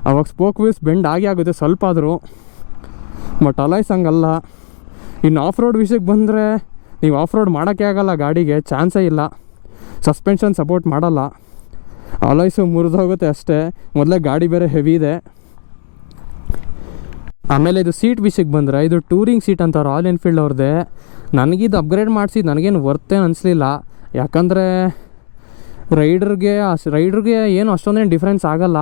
ಆವಾಗ ಸ್ಪೋಕ್ ವೀಲ್ಸ್ ಬೆಂಡ್ ಆಗೇ ಆಗುತ್ತೆ ಸ್ವಲ್ಪ ಆದರೂ. ಬಟ್ ಅಲಾಯ್ಸ್ ಹಂಗಲ್ಲ. ಇನ್ನು ಆಫ್ ರೋಡ್ ವಿಷಯಕ್ಕೆ ಬಂದರೆ ನೀವು ಆಫ್ ರೋಡ್ ಮಾಡೋಕ್ಕೆ ಆಗಲ್ಲ, ಗಾಡಿಗೆ ಚಾನ್ಸೇ ಇಲ್ಲ. ಸಸ್ಪೆನ್ಷನ್ ಸಪೋರ್ಟ್ ಮಾಡಲ್ಲ, ಅಲಾಯ್ಸು ಮುರಿದೋಗುತ್ತೆ ಅಷ್ಟೇ. ಮೊದಲೇ ಗಾಡಿ ಬೇರೆ ಹೆವಿ ಇದೆ. ಆಮೇಲೆ ಇದು ಸೀಟ್ ವಿಷಯಕ್ಕೆ ಬಂದರೆ ಇದು ಟೂರಿಂಗ್ ಸೀಟ್ ಅಂತಾರೆ ರಾಯಲ್ ಎನ್ಫೀಲ್ಡ್ ಅವ್ರದ್ದೇ. ನನಗಿದು ಅಪ್ಗ್ರೇಡ್ ಮಾಡಿಸಿ ನನಗೇನು ವರ್ತೇನು ಅನಿಸ್ಲಿಲ್ಲ. ಯಾಕಂದರೆ ರೈಡ್ರಿಗೆ ಏನು ಅಷ್ಟೊಂದೇನು ಡಿಫ್ರೆನ್ಸ್ ಆಗಲ್ಲ.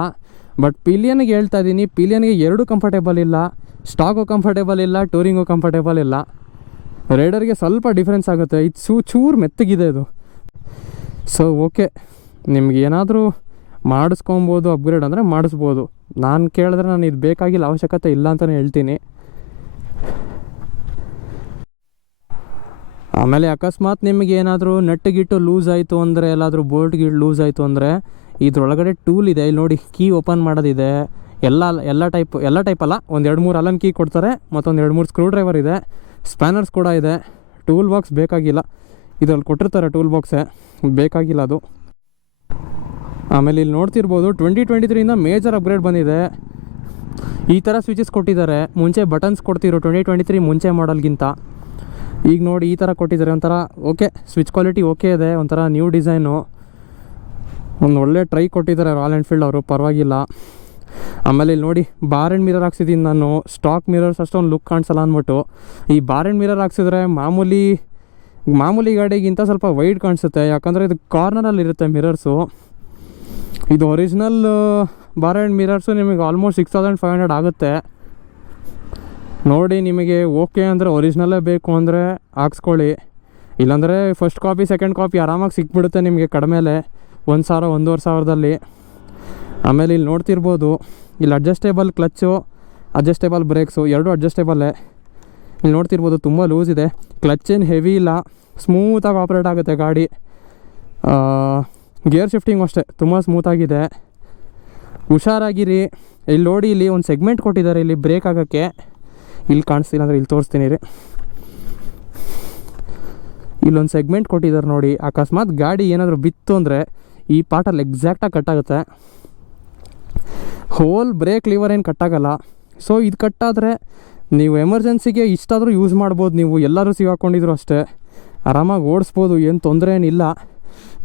ಬಟ್ ಪಿಲಿಯನ್ಗೆ ಹೇಳ್ತಾ ಇದ್ದೀನಿ, ಪಿಲಿಯನ್ಗೆ ಎರಡೂ ಕಂಫರ್ಟೇಬಲ್ ಇಲ್ಲ. ಸ್ಟಾಕು ಕಂಫರ್ಟೇಬಲ್ ಇಲ್ಲ, ಟೂರಿಂಗು ಕಂಫರ್ಟೇಬಲ್ ಇಲ್ಲ. ರೈಡರ್ಗೆ ಸ್ವಲ್ಪ ಡಿಫ್ರೆನ್ಸ್ ಆಗುತ್ತೆ. ಇದು ಚೂರು ಮೆತ್ತಗಿದೆ ಇದು. ಸೊ ಓಕೆ, ನಿಮ್ಗೆ ಏನಾದರೂ ಮಾಡಿಸ್ಕೊಬೋದು ಅಪ್ಗ್ರೇಡ್ ಅಂದರೆ ಮಾಡಿಸ್ಬೋದು. ನಾನು ಕೇಳಿದ್ರೆ ನಾನು ಇದು ಬೇಕಾಗಿಲ್ಲ, ಅವಶ್ಯಕತೆ ಇಲ್ಲ ಅಂತಲೇ ಹೇಳ್ತೀನಿ. ಆಮೇಲೆ ಅಕಸ್ಮಾತ್ ನಿಮಗೆ ಏನಾದರೂ ನಟ್ ಗಿಟ್ಟು ಲೂಸ್ ಆಯಿತು ಅಂದರೆ, ಎಲ್ಲಾದರೂ ಬೋಲ್ಟ್ ಗಿಟ್ ಲೂಸ್ ಆಯಿತು ಅಂದರೆ ಇದ್ರೊಳಗಡೆ ಟೂಲ್ ಇದೆ. ಇಲ್ಲಿ ನೋಡಿ, ಕೀ ಓಪನ್ ಮಾಡೋದಿದೆ. ಎಲ್ಲ ಟೈಪ್ ಅಲ್ಲ, ಒಂದು 2-3 ಅಲನ್ ಕೀ ಕೊಡ್ತಾರೆ, ಮತ್ತೊಂದು 2-3 ಸ್ಕ್ರೂ ಡ್ರೈವರ್ ಇದೆ, ಸ್ಪ್ಯಾನರ್ಸ್ ಕೂಡ ಇದೆ. ಟೂಲ್ ಬಾಕ್ಸ್ ಬೇಕಾಗಿಲ್ಲ, ಇದರಲ್ಲಿ ಕೊಟ್ಟಿರ್ತಾರೆ ಟೂಲ್ ಬಾಕ್ಸೇ, ಬೇಕಾಗಿಲ್ಲ ಅದು. ಆಮೇಲೆ ಇಲ್ಲಿ ನೋಡ್ತಿರ್ಬೋದು 2023ಇಂದ ಮೇಜರ್ ಅಪ್ಗ್ರೇಡ್ ಬಂದಿದೆ. ಈ ಥರ ಸ್ವಿಚಸ್ ಕೊಟ್ಟಿದ್ದಾರೆ. ಮುಂಚೆ ಬಟನ್ಸ್ ಕೊಡ್ತಿರೋ 2023 ಮುಂಚೆ ಮಾಡಲ್ಗಿಂತ. ಈಗ ನೋಡಿ ಈ ಥರ ಕೊಟ್ಟಿದ್ದಾರೆ. ಒಂಥರ ಓಕೆ, ಸ್ವಿಚ್ ಕ್ವಾಲಿಟಿ ಓಕೆ ಇದೆ, ಒಂಥರ ನ್ಯೂ ಡಿಸೈನು. ಒಂದು ಒಳ್ಳೆ ಟ್ರೈ ಕೊಟ್ಟಿದ್ದಾರೆ ರಾಯಲ್ ಎನ್ಫೀಲ್ಡ್ ಅವರು, ಪರವಾಗಿಲ್ಲ. ಆಮೇಲೆ ಇಲ್ಲಿ ನೋಡಿ, ಬಾರ್ ಆ್ಯಂಡ್ ಮಿರರ್ ಹಾಕ್ಸಿದ್ದೀನಿ ನಾನು. ಸ್ಟಾಕ್ ಮಿರರ್ಸ್ ಅಷ್ಟೊಂದು ಲುಕ್ ಕಾಣಿಸಲ್ಲ ಅಂದ್ಬಿಟ್ಟು ಈ ಬಾರ್ ಆ್ಯಂಡ್ ಮಿರರ್ ಹಾಕ್ಸಿದ್ರೆ ಮಾಮೂಲಿ ಗಾಡಿಗಿಂತ ಸ್ವಲ್ಪ ವೈಡ್ ಕಾಣಿಸುತ್ತೆ. ಯಾಕಂದರೆ ಇದು ಕಾರ್ನರಲ್ಲಿರುತ್ತೆ ಮಿರರ್ಸು. ಇದು ಒರಿಜಿನಲ್ ಬಾರ್ ಆ್ಯಂಡ್ ಮಿರರ್ಸು ನಿಮಗೆ ಆಲ್ಮೋಸ್ಟ್ 6500 ಆಗುತ್ತೆ. ನೋಡಿ, ನಿಮಗೆ ಓಕೆ ಅಂದರೆ ಒರಿಜಿನಲ್ಲೇ ಬೇಕು ಅಂದರೆ ಹಾಕ್ಸ್ಕೊಳ್ಳಿ. ಇಲ್ಲಾಂದರೆ ಫಸ್ಟ್ ಕಾಪಿ ಸೆಕೆಂಡ್ ಕಾಪಿ ಆರಾಮಾಗಿ ಸಿಕ್ಬಿಡುತ್ತೆ ನಿಮಗೆ ಕಡಿಮೆಲೆ, 1000-1500 ಆಮೇಲೆ ಇಲ್ಲಿ ನೋಡ್ತಿರ್ಬೋದು, ಇಲ್ಲಿ ಅಡ್ಜಸ್ಟೇಬಲ್ ಕ್ಲಚ್ಚು, ಅಡ್ಜಸ್ಟೇಬಲ್ ಬ್ರೇಕ್ಸು ಎರಡೂ ಅಡ್ಜಸ್ಟೇಬಲ್ಲೇ. ಇಲ್ಲಿ ನೋಡ್ತಿರ್ಬೋದು ತುಂಬ ಲೂಸ್ ಇದೆ. ಕ್ಲಚ್ ಏನು ಹೆವಿ ಇಲ್ಲ, ಸ್ಮೂತಾಗಿ ಆಪ್ರೇಟ್ ಆಗುತ್ತೆ ಗಾಡಿ. ಗೇರ್ ಶಿಫ್ಟಿಂಗ್ ಅಷ್ಟೇ ತುಂಬ ಸ್ಮೂತಾಗಿದೆ. ಹುಷಾರಾಗಿರಿ. ಇಲ್ಲಿ ನೋಡಿ, ಇಲ್ಲಿ ಒಂದು ಸೆಗ್ಮೆಂಟ್ ಕೊಟ್ಟಿದ್ದಾರೆ ಇಲ್ಲಿ ಬ್ರೇಕ್ ಆಗೋಕ್ಕೆ. ಇಲ್ಲಿ ಕಾಣಿಸ್ತಿಲ್ಲ ಅಂದರೆ ಇಲ್ಲಿ ತೋರಿಸ್ತೀನಿ ರೀ. ಇಲ್ಲೊಂದು ಸೆಗ್ಮೆಂಟ್ ಕೊಟ್ಟಿದ್ದಾರೆ ನೋಡಿ. ಅಕಸ್ಮಾತ್ ಗಾಡಿ ಏನಾದರೂ ಬಿತ್ತು ಅಂದರೆ ಈ ಪಾರ್ಟಲ್ಲಿ ಎಕ್ಸಾಕ್ಟಾಗಿ ಕಟ್ಟಾಗುತ್ತೆ. ಹೋಲ್ ಬ್ರೇಕ್ ಲಿವರ್ ಏನು ಕಟ್ಟಾಗಲ್ಲ. ಸೊ ಇದು ಕಟ್ಟಾದರೆ ನೀವು ಎಮರ್ಜೆನ್ಸಿಗೆ ಇಷ್ಟಾದರೂ ಯೂಸ್ ಮಾಡ್ಬೋದು. ನೀವು ಎಲ್ಲರೂ ಸಿಗಾಕೊಂಡಿದ್ರು ಅಷ್ಟೇ ಆರಾಮಾಗಿ ಓಡಿಸ್ಬೋದು, ಏನು ತೊಂದರೆ ಏನಿಲ್ಲ.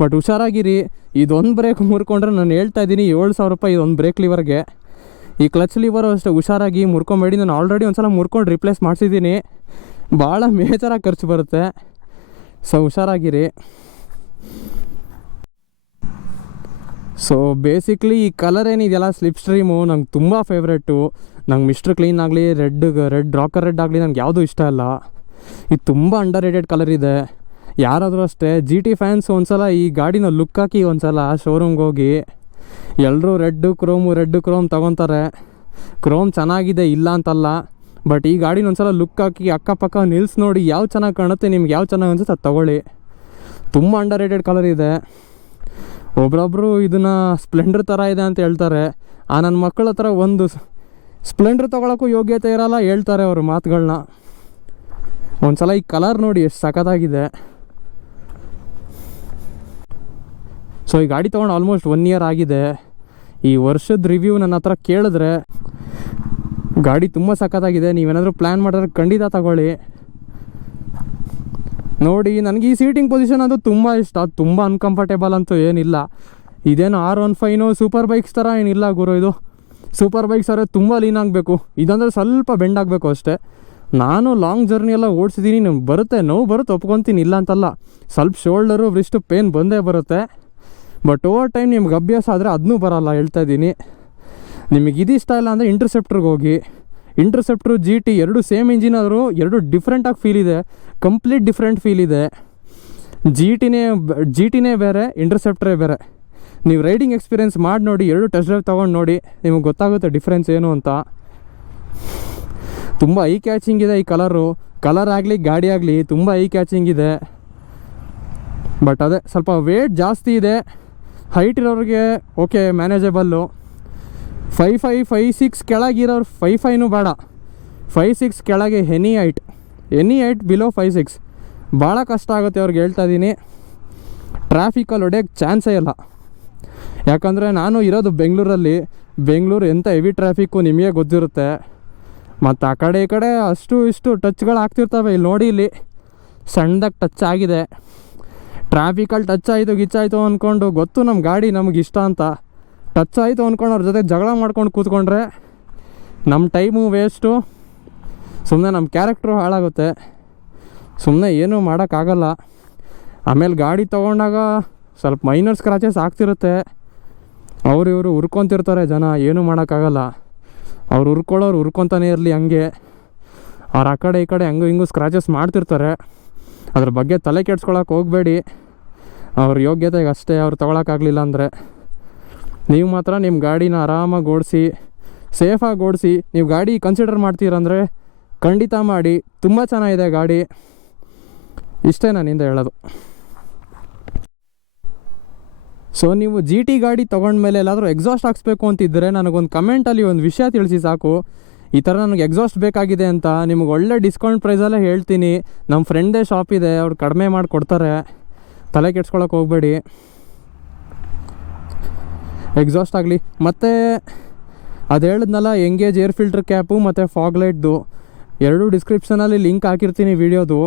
ಬಟ್ ಹುಷಾರಾಗಿರಿ. ಇದೊಂದು ಬ್ರೇಕ್ ಮುರ್ಕೊಂಡ್ರೆ ನಾನು ಹೇಳ್ತಾ ಇದ್ದೀನಿ 7000 ರೂಪಾಯಿ ಇದೊಂದು ಬ್ರೇಕ್ ಲಿವರ್ಗೆ. ಈ ಕ್ಲಚ್ ಲಿವರು ಅಷ್ಟೇ ಹುಷಾರಾಗಿ ಮುರ್ಕೊಂಬೇಡಿ. ನಾನು ಆಲ್ರೆಡಿ ಒಂದು ಸಲ ಮುರ್ಕೊಂಡು ರಿಪ್ಲೇಸ್ ಮಾಡಿಸಿದ್ದೀನಿ. ಭಾಳ ಮೇಜರಾಗಿ ಖರ್ಚು ಬರುತ್ತೆ. ಸೊ ಹುಷಾರಾಗಿರಿ. ಸೊ ಬೇಸಿಕ್ಲಿ ಈ ಕಲರ್ ಏನಿದೆಯಲ್ಲ ಸ್ಲಿಪ್ ಸ್ಟ್ರೀಮು ನಂಗೆ ತುಂಬ ಫೇವ್ರೇಟು. ನಂಗೆ ಮಿಸ್ಟರ್ ಕ್ಲೀನ್ ಆಗಲಿ, ರೆಡ್ ರಾಕರ್ ರೆಡ್ ಆಗಲಿ ನನಗೆ ಯಾವುದೂ ಇಷ್ಟ ಇಲ್ಲ. ಇದು ತುಂಬ ಅಂಡರ್ ರೇಟೆಡ್ ಕಲರ್ ಇದೆ. ಯಾರಾದರೂ ಅಷ್ಟೇ GT ಫ್ಯಾನ್ಸ್ ಒಂದು ಸಲ ಈ ಗಾಡಿನ ಲುಕ್ ಹಾಕಿ ಒಂದು ಸಲ ಶೋರೂಮ್ಗೆ ಹೋಗಿ. ಎಲ್ಲರೂ ರೆಡ್ ಕ್ರೋಮ್ ತೊಗೊತಾರೆ. ಕ್ರೋಮ್ ಚೆನ್ನಾಗಿದೆ ಇಲ್ಲ ಅಂತಲ್ಲ, ಬಟ್ ಈ ಗಾಡಿನ ಒಂದು ಸಲ ಲುಕ್ ಹಾಕಿ ಅಕ್ಕಪಕ್ಕ ನಿಲ್ಸಿ ನೋಡಿ ಯಾವ್ದು ಚೆನ್ನಾಗಿ ಕಾಣುತ್ತೆ, ನಿಮ್ಗೆ ಯಾವ್ದು ಚೆನ್ನಾಗಿ ಅನಿಸುತ್ತೆ ಅದು ತೊಗೊಳ್ಳಿ. ತುಂಬ ಅಂಡರ್ ರೇಟೆಡ್ ಕಲರ್ ಇದೆ. ಒಬ್ಬರೊಬ್ಬರು ಇದನ್ನು ಸ್ಪ್ಲೆಂಡರ್ ಥರ ಇದೆ ಅಂತ ಹೇಳ್ತಾರೆ. ನನ್ನ ಮಕ್ಕಳ ಹತ್ರ ಒಂದು ಸ್ಪ್ಲೆಂಡರ್ ತೊಗೊಳಕ್ಕೂ ಯೋಗ್ಯತೆ ಇರೋಲ್ಲ ಹೇಳ್ತಾರೆ ಅವರು ಮಾತುಗಳನ್ನ. ಒಂದು ಸಲ ಈ ಕಲರ್ ನೋಡಿ ಎಷ್ಟು ಸಖತ್ತಾಗಿದೆ. ಸೊ ಈ ಗಾಡಿ ತೊಗೊಂಡು ಆಲ್ಮೋಸ್ಟ್ 1 ಇಯರ್ ಆಗಿದೆ. ಈ ವರ್ಷದ ರಿವ್ಯೂ ನನ್ನ ಹತ್ರ ಕೇಳಿದ್ರೆ ಗಾಡಿ ತುಂಬ ಸಖತ್ತಾಗಿದೆ. ನೀವೇನಾದರೂ ಪ್ಲ್ಯಾನ್ ಮಾಡಿದ್ರೆ ಖಂಡಿತ ತಗೊಳ್ಳಿ. ನೋಡಿ, ನನಗೆ ಈ ಸೀಟಿಂಗ್ ಪೊಸಿಷನ್ ಅದು ತುಂಬ ಇಷ್ಟ. ಅದು ತುಂಬ ಅನ್ಕಂಫರ್ಟೇಬಲ್ ಅಂತೂ ಏನಿಲ್ಲ. ಇದೇನು R15 ಸೂಪರ್ ಬೈಕ್ಸ್ ಥರ ಏನಿಲ್ಲ ಗುರು. ಇದು ಸೂಪರ್ ಬೈಕ್ಸ್ ಆದರೆ ತುಂಬ ಲೀನ್ ಆಗಬೇಕು, ಇದಂದರೆ ಸ್ವಲ್ಪ ಬೆಂಡ್ ಆಗಬೇಕು ಅಷ್ಟೇ. ನಾನು ಲಾಂಗ್ ಜರ್ನಿ ಎಲ್ಲ ಓಡಿಸಿದ್ದೀನಿ, ನೋವು ಬರುತ್ತೆ ಒಪ್ಕೊತೀನಿ, ಇಲ್ಲ ಅಂತಲ್ಲ. ಸ್ವಲ್ಪ ಶೋಲ್ಡರು ವ್ರಿಸ್ಟು ಪೇನ್ ಬಂದೇ ಬರುತ್ತೆ. ಬಟ್ ಓವರ್ ಟೈಮ್ ನಿಮ್ಗೆ ಅಭ್ಯಾಸ ಆದರೆ ಅದನ್ನೂ ಬರೋಲ್ಲ ಹೇಳ್ತಾ ಇದ್ದೀನಿ. ನಿಮಗೆ ಇದು ಇಷ್ಟ ಇಲ್ಲ ಅಂದರೆ ಇಂಟರ್ಸೆಪ್ಟ್ರಿಗೆ ಹೋಗಿ. ಇಂಟರ್ಸೆಪ್ಟ್ರು GT ಎರಡು ಸೇಮ್ ಇಂಜಿನ್ ಆದರೂ ಎರಡು ಡಿಫ್ರೆಂಟಾಗಿ ಫೀಲ್ ಇದೆ, ಕಂಪ್ಲೀಟ್ ಡಿಫ್ರೆಂಟ್ ಫೀಲ್ ಇದೆ. GTನೇ ಬೇರೆ, ಇಂಟರ್ಸೆಪ್ಟ್ರೇ ಬೇರೆ. ನೀವು ರೈಡಿಂಗ್ ಎಕ್ಸ್ಪೀರಿಯೆನ್ಸ್ ಮಾಡಿ ನೋಡಿ, ಎರಡು ಟೆಸ್ಟ್ ಡ್ರೈವ್ ತೊಗೊಂಡು ನೋಡಿ, ನಿಮಗೆ ಗೊತ್ತಾಗುತ್ತೆ ಡಿಫ್ರೆನ್ಸ್ ಏನು ಅಂತ. ತುಂಬ ಐ ಕ್ಯಾಚಿಂಗ್ ಇದೆ ಈ ಕಲರ್ ಆಗಲಿ ಗಾಡಿ ಆಗಲಿ ತುಂಬ ಐ ಕ್ಯಾಚಿಂಗ್ ಇದೆ. ಬಟ್ ಅದೇ ಸ್ವಲ್ಪ ವೇಟ್ ಜಾಸ್ತಿ ಇದೆ. ಹೈಟ್ ಇರೋರಿಗೆ ಓಕೆ ಮ್ಯಾನೇಜಬಲ್ಲು. 5'5", 5'6" ಕೆಳಗಿರೋರು 5'5" ಬೇಡ, 5'6" ಕೆಳಗೆ ಎನಿ ಹೈಟ್ ಬಿಲೋ 5'6" ಭಾಳ ಕಷ್ಟ ಆಗುತ್ತೆ ಅವ್ರಿಗೆ ಹೇಳ್ತಾ ಇದ್ದೀನಿ. ಟ್ರಾಫಿಕಲ್ಲಿ ಹೊಡೆಯೋಕ್ಕೆ ಚಾನ್ಸೇ ಇಲ್ಲ. ಯಾಕಂದರೆ ನಾನು ಇರೋದು ಬೆಂಗಳೂರು ಎಂಥ ಹೆವಿ ಟ್ರಾಫಿಕ್ಕು ನಿಮಗೆ ಗೊತ್ತಿರುತ್ತೆ. ಮತ್ತು ಆ ಕಡೆ ಈ ಕಡೆ ಅಷ್ಟು ಇಷ್ಟು ಟಚ್ಗಳು ಆಗ್ತಿರ್ತವೆ. ಇಲ್ಲಿ ನೋಡಿ, ಇಲ್ಲಿ ಸಣ್ಣದಾಗಿ ಟಚ್ ಆಗಿದೆ. ಟ್ರಾಫಿಕಲ್ಲಿ ಟಚ್ ಆಯಿತು ಗಿಚ್ಚಾಯಿತು ಅಂದ್ಕೊಂಡು, ಗೊತ್ತು ನಮ್ಮ ಗಾಡಿ ನಮಗೆ ಇಷ್ಟ ಅಂತ, ಟಚ್ ಆಯಿತು ಅಂದ್ಕೊಂಡು ಅವ್ರ ಜೊತೆ ಜಗಳ ಮಾಡ್ಕೊಂಡು ಕೂತ್ಕೊಂಡ್ರೆ ನಮ್ಮ ಟೈಮು ವೇಸ್ಟು, ಸುಮ್ಮನೆ ನಮ್ಮ ಕ್ಯಾರೆಕ್ಟ್ರು ಹಾಳಾಗುತ್ತೆ. ಸುಮ್ಮನೆ ಏನೂ ಮಾಡೋಕ್ಕಾಗಲ್ಲ. ಆಮೇಲೆ ಗಾಡಿ ತೊಗೊಂಡಾಗ ಸ್ವಲ್ಪ ಮೈನರ್ ಸ್ಕ್ರಾಚಸ್ ಆಗ್ತಿರುತ್ತೆ. ಇವರು ಹುರ್ಕೊತಿರ್ತಾರೆ ಜನ, ಏನೂ ಮಾಡೋಕ್ಕಾಗಲ್ಲ. ಅವ್ರು ಹುರ್ಕೊತಾನೆ ಇರಲಿ ಹಂಗೆ. ಅವ್ರು ಆ ಕಡೆ ಈ ಕಡೆ ಹಂಗೂ ಹಿಂಗೂ ಸ್ಕ್ರಾಚಸ್ ಮಾಡ್ತಿರ್ತಾರೆ. ಅದ್ರ ಬಗ್ಗೆ ತಲೆ ಕೆಡ್ಸ್ಕೊಳಕ್ಕೆ ಹೋಗಬೇಡಿ. ಅವ್ರ ಯೋಗ್ಯತೆಗೆ ಅಷ್ಟೇ, ಅವ್ರು ತೊಗೊಳಕ್ಕಾಗಲಿಲ್ಲ ಅಂದರೆ. ನೀವು ಮಾತ್ರ ನಿಮ್ಮ ಗಾಡಿನ ಆರಾಮಾಗಿ ಓಡಿಸಿ, ಸೇಫಾಗಿ ಓಡಿಸಿ. ನೀವು ಗಾಡಿ ಕನ್ಸಿಡರ್ ಮಾಡ್ತೀರಂದರೆ ಖಂಡಿತ ಮಾಡಿ. ತುಂಬ ಚೆನ್ನಾಗಿದೆ ಗಾಡಿ. ಇಷ್ಟೇ ನನ್ನಿಂದ ಹೇಳೋದು. ಸೊ ನೀವು ಜಿ ಟಿ ಗಾಡಿ ತೊಗೊಂಡ್ಮೇಲೆ ಎಲ್ಲಾದರೂ ಎಕ್ಸಾಸ್ಟ್ ಹಾಕ್ಸ್ಬೇಕು ಅಂತಿದ್ದರೆ ನನಗೊಂದು ಕಮೆಂಟಲ್ಲಿ ಒಂದು ವಿಷಯ ತಿಳಿಸಿ ಸಾಕು. ಈ ಥರ ನನಗೆ ಎಕ್ಸಾಸ್ಟ್ ಬೇಕಾಗಿದೆ ಅಂತ. ನಿಮಗೆ ಒಳ್ಳೆ ಡಿಸ್ಕೌಂಟ್ ಪ್ರೈಸಲ್ಲೇ ಹೇಳ್ತೀನಿ. ನಮ್ಮ ಫ್ರೆಂಡ್ದೇ ಶಾಪ್ ಇದೆ, ಅವ್ರು ಕಡಿಮೆ ಮಾಡಿ ಕೊಡ್ತಾರೆ. ತಲೆ ಕೆಡ್ಸ್ಕೊಳಕ್ಕೆ ಹೋಗಬೇಡಿ. ಎಕ್ಸಾಸ್ಟ್ ಆಗಲಿ. ಮತ್ತು ಅದು ಹೇಳಿದ್ನಲ್ಲ, ಎಂಗೇಜ್ ಏರ್ ಫಿಲ್ಟರ್ ಕ್ಯಾಪು ಮತ್ತು ಫಾಗ್ ಲೈಟ್ದು ಎರಡೂ ಡಿಸ್ಕ್ರಿಪ್ಷನಲ್ಲಿ ಲಿಂಕ್ ಹಾಕಿರ್ತೀನಿ ವೀಡಿಯೋದು,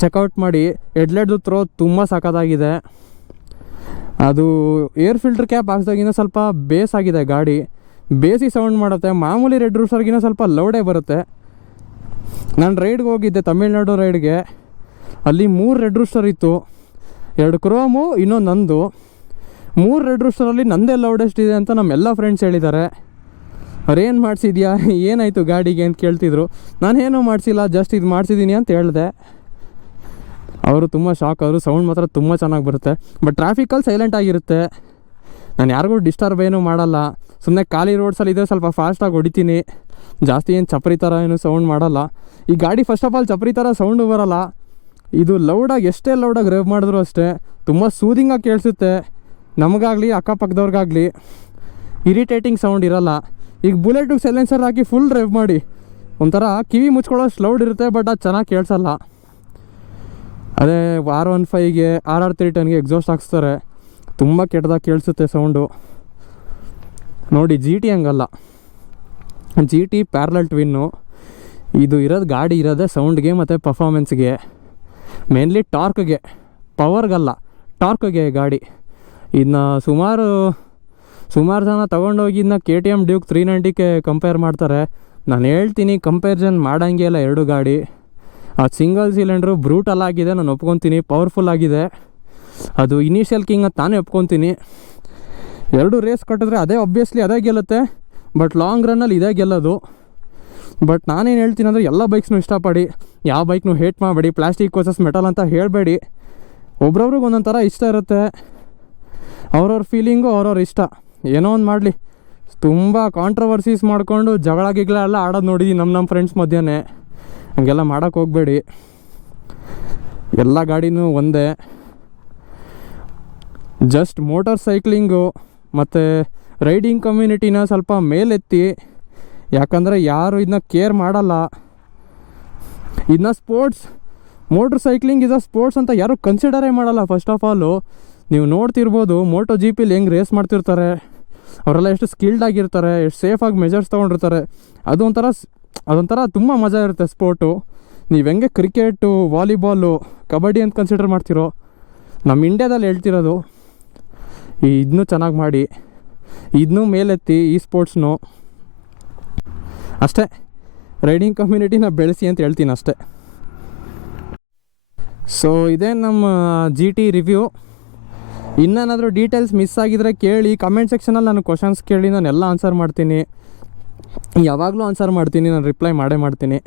ಚೆಕ್ಔಟ್ ಮಾಡಿ. ಹೆಡ್ಲೈಟ್ದು ಥ್ರೋ ತುಂಬ ಸಖತ್ತಾಗಿದೆ. ಅದು ಏರ್ ಫಿಲ್ಟರ್ ಕ್ಯಾಪ್ ಹಾಕ್ಸ್ದಾಗಿನ ಸ್ವಲ್ಪ ಬೇಸ್ ಆಗಿದೆ ಗಾಡಿ, ಬೇಸಿ ಸೌಂಡ್ ಮಾಡುತ್ತೆ. ಮಾಮೂಲಿ ರೆಡ್ ರೂಸ್ಟರ್ಗಿನ ಸ್ವಲ್ಪ ಲೌಡೇ ಬರುತ್ತೆ. ನಾನು ರೈಡ್ಗೆ ಹೋಗಿದ್ದೆ, ತಮಿಳ್ನಾಡು ರೈಡ್ಗೆ. ಅಲ್ಲಿ 3 ರೆಡ್ ರೂಸ್ಟರ್ ಇತ್ತು, 2 ಕ್ರೋಮು, ಇನ್ನೊಂದು ನಂದು. 3 ರೆಡ್ ರೂಸ್ಟರಲ್ಲಿ ನಂದೇ ಲೌಡೆಸ್ಟ್ ಇದೆ ಅಂತ ನಮ್ಮೆಲ್ಲ ಫ್ರೆಂಡ್ಸ್ ಹೇಳಿದ್ದಾರೆ. ಅವ್ರೇನು ಮಾಡಿಸಿದ್ಯಾ, ಏನಾಯಿತು ಗಾಡಿಗೆ ಅಂತ ಕೇಳ್ತಿದ್ರು. ನಾನೇನೂ ಮಾಡಿಸಿಲ್ಲ, ಜಸ್ಟ್ ಇದು ಮಾಡಿಸಿದ್ದೀನಿ ಅಂತ ಹೇಳಿದೆ. ಅವರು ತುಂಬ ಶಾಕ್ ಆದರು. ಸೌಂಡ್ ಮಾತ್ರ ತುಂಬ ಚೆನ್ನಾಗಿ ಬರುತ್ತೆ. ಬಟ್ ಟ್ರಾಫಿಕಲ್ಲಿ ಸೈಲೆಂಟ್ ಆಗಿರುತ್ತೆ. ನಾನು ಯಾರಿಗೂ ಡಿಸ್ಟರ್ಬ್ ಏನೂ ಮಾಡಲ್ಲ. ಸುಮ್ಮನೆ ಖಾಲಿ ರೋಡ್ಸಲ್ಲಿ ಇದ್ದರೆ ಸ್ವಲ್ಪ ಫಾಸ್ಟಾಗಿ ಹೊಡಿತೀನಿ. ಜಾಸ್ತಿ ಏನು ಚಪ್ರಿ ಥರ ಏನು ಸೌಂಡ್ ಮಾಡಲ್ಲ. ಈ ಗಾಡಿ ಫಸ್ಟ್ ಆಫ್ ಆಲ್ ಚಪ್ರಿ ಥರ ಸೌಂಡು ಬರೋಲ್ಲ. ಇದು ಲೌಡಾಗಿ, ಎಷ್ಟೇ ಲೌಡಾಗಿ ರೇವ್ ಮಾಡಿದ್ರು ಅಷ್ಟೇ ತುಂಬ ಸೂದಿಂಗಾಗಿ ಕೇಳಿಸುತ್ತೆ. ನಮಗಾಗಲಿ ಅಕ್ಕಪಕ್ಕದವ್ರಿಗಾಗಲಿ ಇರಿಟೇಟಿಂಗ್ ಸೌಂಡ್ ಇರೋಲ್ಲ. ಈಗ ಬುಲೆಟು ಸೈಲೆನ್ಸರ್ ಹಾಕಿ ಫುಲ್ ರೇವ್ ಮಾಡಿ ಒಂಥರ ಕಿವಿ ಮುಚ್ಕೊಳ್ಳೋಷ್ಟು ಲೌಡ್ ಇರುತ್ತೆ, ಬಟ್ ಅದು ಚೆನ್ನಾಗಿ ಕೇಳಿಸಲ್ಲ. ಅದೇ R15ಗೆ RR310ಗೆ ಎಕ್ಸಾಸ್ಟ್ ಹಾಕ್ಸ್ತಾರೆ, ತುಂಬ ಕೆಟ್ಟದಾಗಿ ಕೇಳಿಸುತ್ತೆ ಸೌಂಡು. ನೋಡಿ ಜಿ ಟಿ ಹಂಗಲ್ಲ. G T parallel twin. ಇದು ಇರೋದು ಗಾಡಿ ಇರೋದೇ ಸೌಂಡ್ಗೆ ಮತ್ತು ಪರ್ಫಾಮೆನ್ಸ್ಗೆ, ಮೇನ್ಲಿ ಟಾರ್ಕ್ಗೆ, ಪವರ್ಗಲ್ಲ, ಟಾರ್ಕ್ಗೆ ಗಾಡಿ. ಇದನ್ನ ಸುಮಾರು ಜನ ತೊಗೊಂಡೋಗಿ ಇದನ್ನ KTM ಡ್ಯೂಕ್ 390ಗೆ ಕಂಪೇರ್ ಮಾಡ್ತಾರೆ. ನಾನು ಹೇಳ್ತೀನಿ ಕಂಪೇರಿಸನ್ ಮಾಡೋಂಗೆ ಇಲ್ಲ ಎರಡು ಗಾಡಿ. ಅದು ಸಿಂಗಲ್ ಸಿಲಿಂಡ್ರು ಬ್ರೂಟಲ್ ಆಗಿದೆ, ನಾನು ಒಪ್ಕೊತೀನಿ. ಪವರ್ಫುಲ್ ಆಗಿದೆ, ಅದು ಇನಿಷಿಯಲ್ ಕಿಂಗ್ ಅಂತ ತಾನೇ ಒಪ್ಕೊತೀನಿ. ಎರಡು ರೇಸ್ ಕಟ್ಟಿದ್ರೆ ಅದೇ ಒಬ್ವಿಯಸ್ಲಿ ಅದೇ ಗೆಲ್ಲುತ್ತೆ, ಬಟ್ ಲಾಂಗ್ ರನ್ನಲ್ಲಿ ಇದೇ ಗೆಲ್ಲೋದು. ಬಟ್ ನಾನೇನು ಹೇಳ್ತೀನಿ ಅಂದರೆ ಎಲ್ಲ ಬೈಕ್ಸ್ನೂ ಇಷ್ಟಪಡಿ, ಯಾವ ಬೈಕ್ನೂ ಹೇಟ್ ಮಾಡಬೇಡಿ. ಪ್ಲಾಸ್ಟಿಕ್ ವರ್ಸಸ್ ಮೆಟಲ್ ಅಂತ ಹೇಳಬೇಡಿ. ಒಬ್ರೊಬ್ರಿಗೆ ಒಂದೊಂದು ಥರ ಇಷ್ಟ ಇರುತ್ತೆ. ಅವ್ರವ್ರ ಫೀಲಿಂಗು ಅವ್ರವ್ರ ಇಷ್ಟ, ಏನೋ ಒಂದು ಮಾಡಲಿ. ತುಂಬ ಕಾಂಟ್ರವರ್ಸೀಸ್ ಮಾಡಿಕೊಂಡು ಜಗಳ ಗಿಗಳ ಎಲ್ಲ ಆಡೋದು ನೋಡಿದ್ದೀನಿ ನಮ್ಮ ಫ್ರೆಂಡ್ಸ್ ಮಧ್ಯೆ. ಹಂಗೆಲ್ಲ ಮಾಡೋಕ್ಕೆ ಹೋಗಬೇಡಿ. ಎಲ್ಲ ಗಾಡಿನೂ ಒಂದೇ. ಜಸ್ಟ್ ಮೋಟಾರ್ ಸೈಕ್ಲಿಂಗು ಮತ್ತು ರೈಡಿಂಗ್ ಕಮ್ಯುನಿಟಿನ ಸ್ವಲ್ಪ ಮೇಲೆತ್ತಿ, ಯಾಕಂದರೆ ಯಾರು ಇದನ್ನ ಕೇರ್ ಮಾಡಲ್ಲ. ಇದನ್ನ sports, motor cycling is a sports ಅಂತ ಯಾರು ಕನ್ಸಿಡರೇ ಮಾಡಲ್ಲ. ಫಸ್ಟ್ ಆಫ್ ಆಲು ನೀವು ನೋಡ್ತಿರ್ಬೋದು ಮೋಟೋ ಜಿ ಪಿಲಿ ಹೆಂಗೆ ರೇಸ್ ಮಾಡ್ತಿರ್ತಾರೆ, ಅವರೆಲ್ಲ ಎಷ್ಟು ಸ್ಕಿಲ್ಡ್ ಆಗಿರ್ತಾರೆ, ಎಷ್ಟು ಸೇಫಾಗಿ ಮೆಜರ್ಸ್ ತೊಗೊಂಡಿರ್ತಾರೆ. ಅದೊಂಥರ ತುಂಬ ಮಜಾ ಇರುತ್ತೆ ಸ್ಪೋರ್ಟು. ನೀವು ಹೆಂಗೆ ಕ್ರಿಕೆಟು, ವಾಲಿಬಾಲು, ಕಬಡ್ಡಿ ಅಂತ ಕನ್ಸಿಡರ್ ಮಾಡ್ತಿರೋ, ನಮ್ಮ ಇಂಡ್ಯಾದಲ್ಲಿ ಹೇಳ್ತಿರೋದು ಇದನ್ನೂ ಚೆನ್ನಾಗಿ ಮಾಡಿ, ಇದನ್ನೂ ಮೇಲೆತ್ತಿ, ಈ ಸ್ಪೋರ್ಟ್ಸ್ನು ಅಷ್ಟೇ. ರೈಡಿಂಗ್ ಕಮ್ಯುನಿಟಿನ ಬೆಳೆಸಿ ಅಂತ ಹೇಳ್ತೀನಿ ಅಷ್ಟೇ. ಸೊ ಇದೇ ನಮ್ಮ ಜಿ ಟಿ ರಿವ್ಯೂ. ಇನ್ನೇನಾದರೂ ಡೀಟೇಲ್ಸ್ ಮಿಸ್ ಆಗಿದ್ರೆ ಕೇಳಿ, ಕಮೆಂಟ್ ಸೆಕ್ಷನಲ್ಲಿ ನಾನು ಕ್ವಶನ್ಸ್ ಕೇಳಿ, ನಾನು ಎಲ್ಲ ಆನ್ಸರ್ ಮಾಡ್ತೀನಿ. ಯಾವಾಗಲೂ ಆನ್ಸರ್ ಮಾಡ್ತೀನಿ, ನಾನು ರಿಪ್ಲೈ ಮಾಡೇ ಮಾಡ್ತೀನಿ.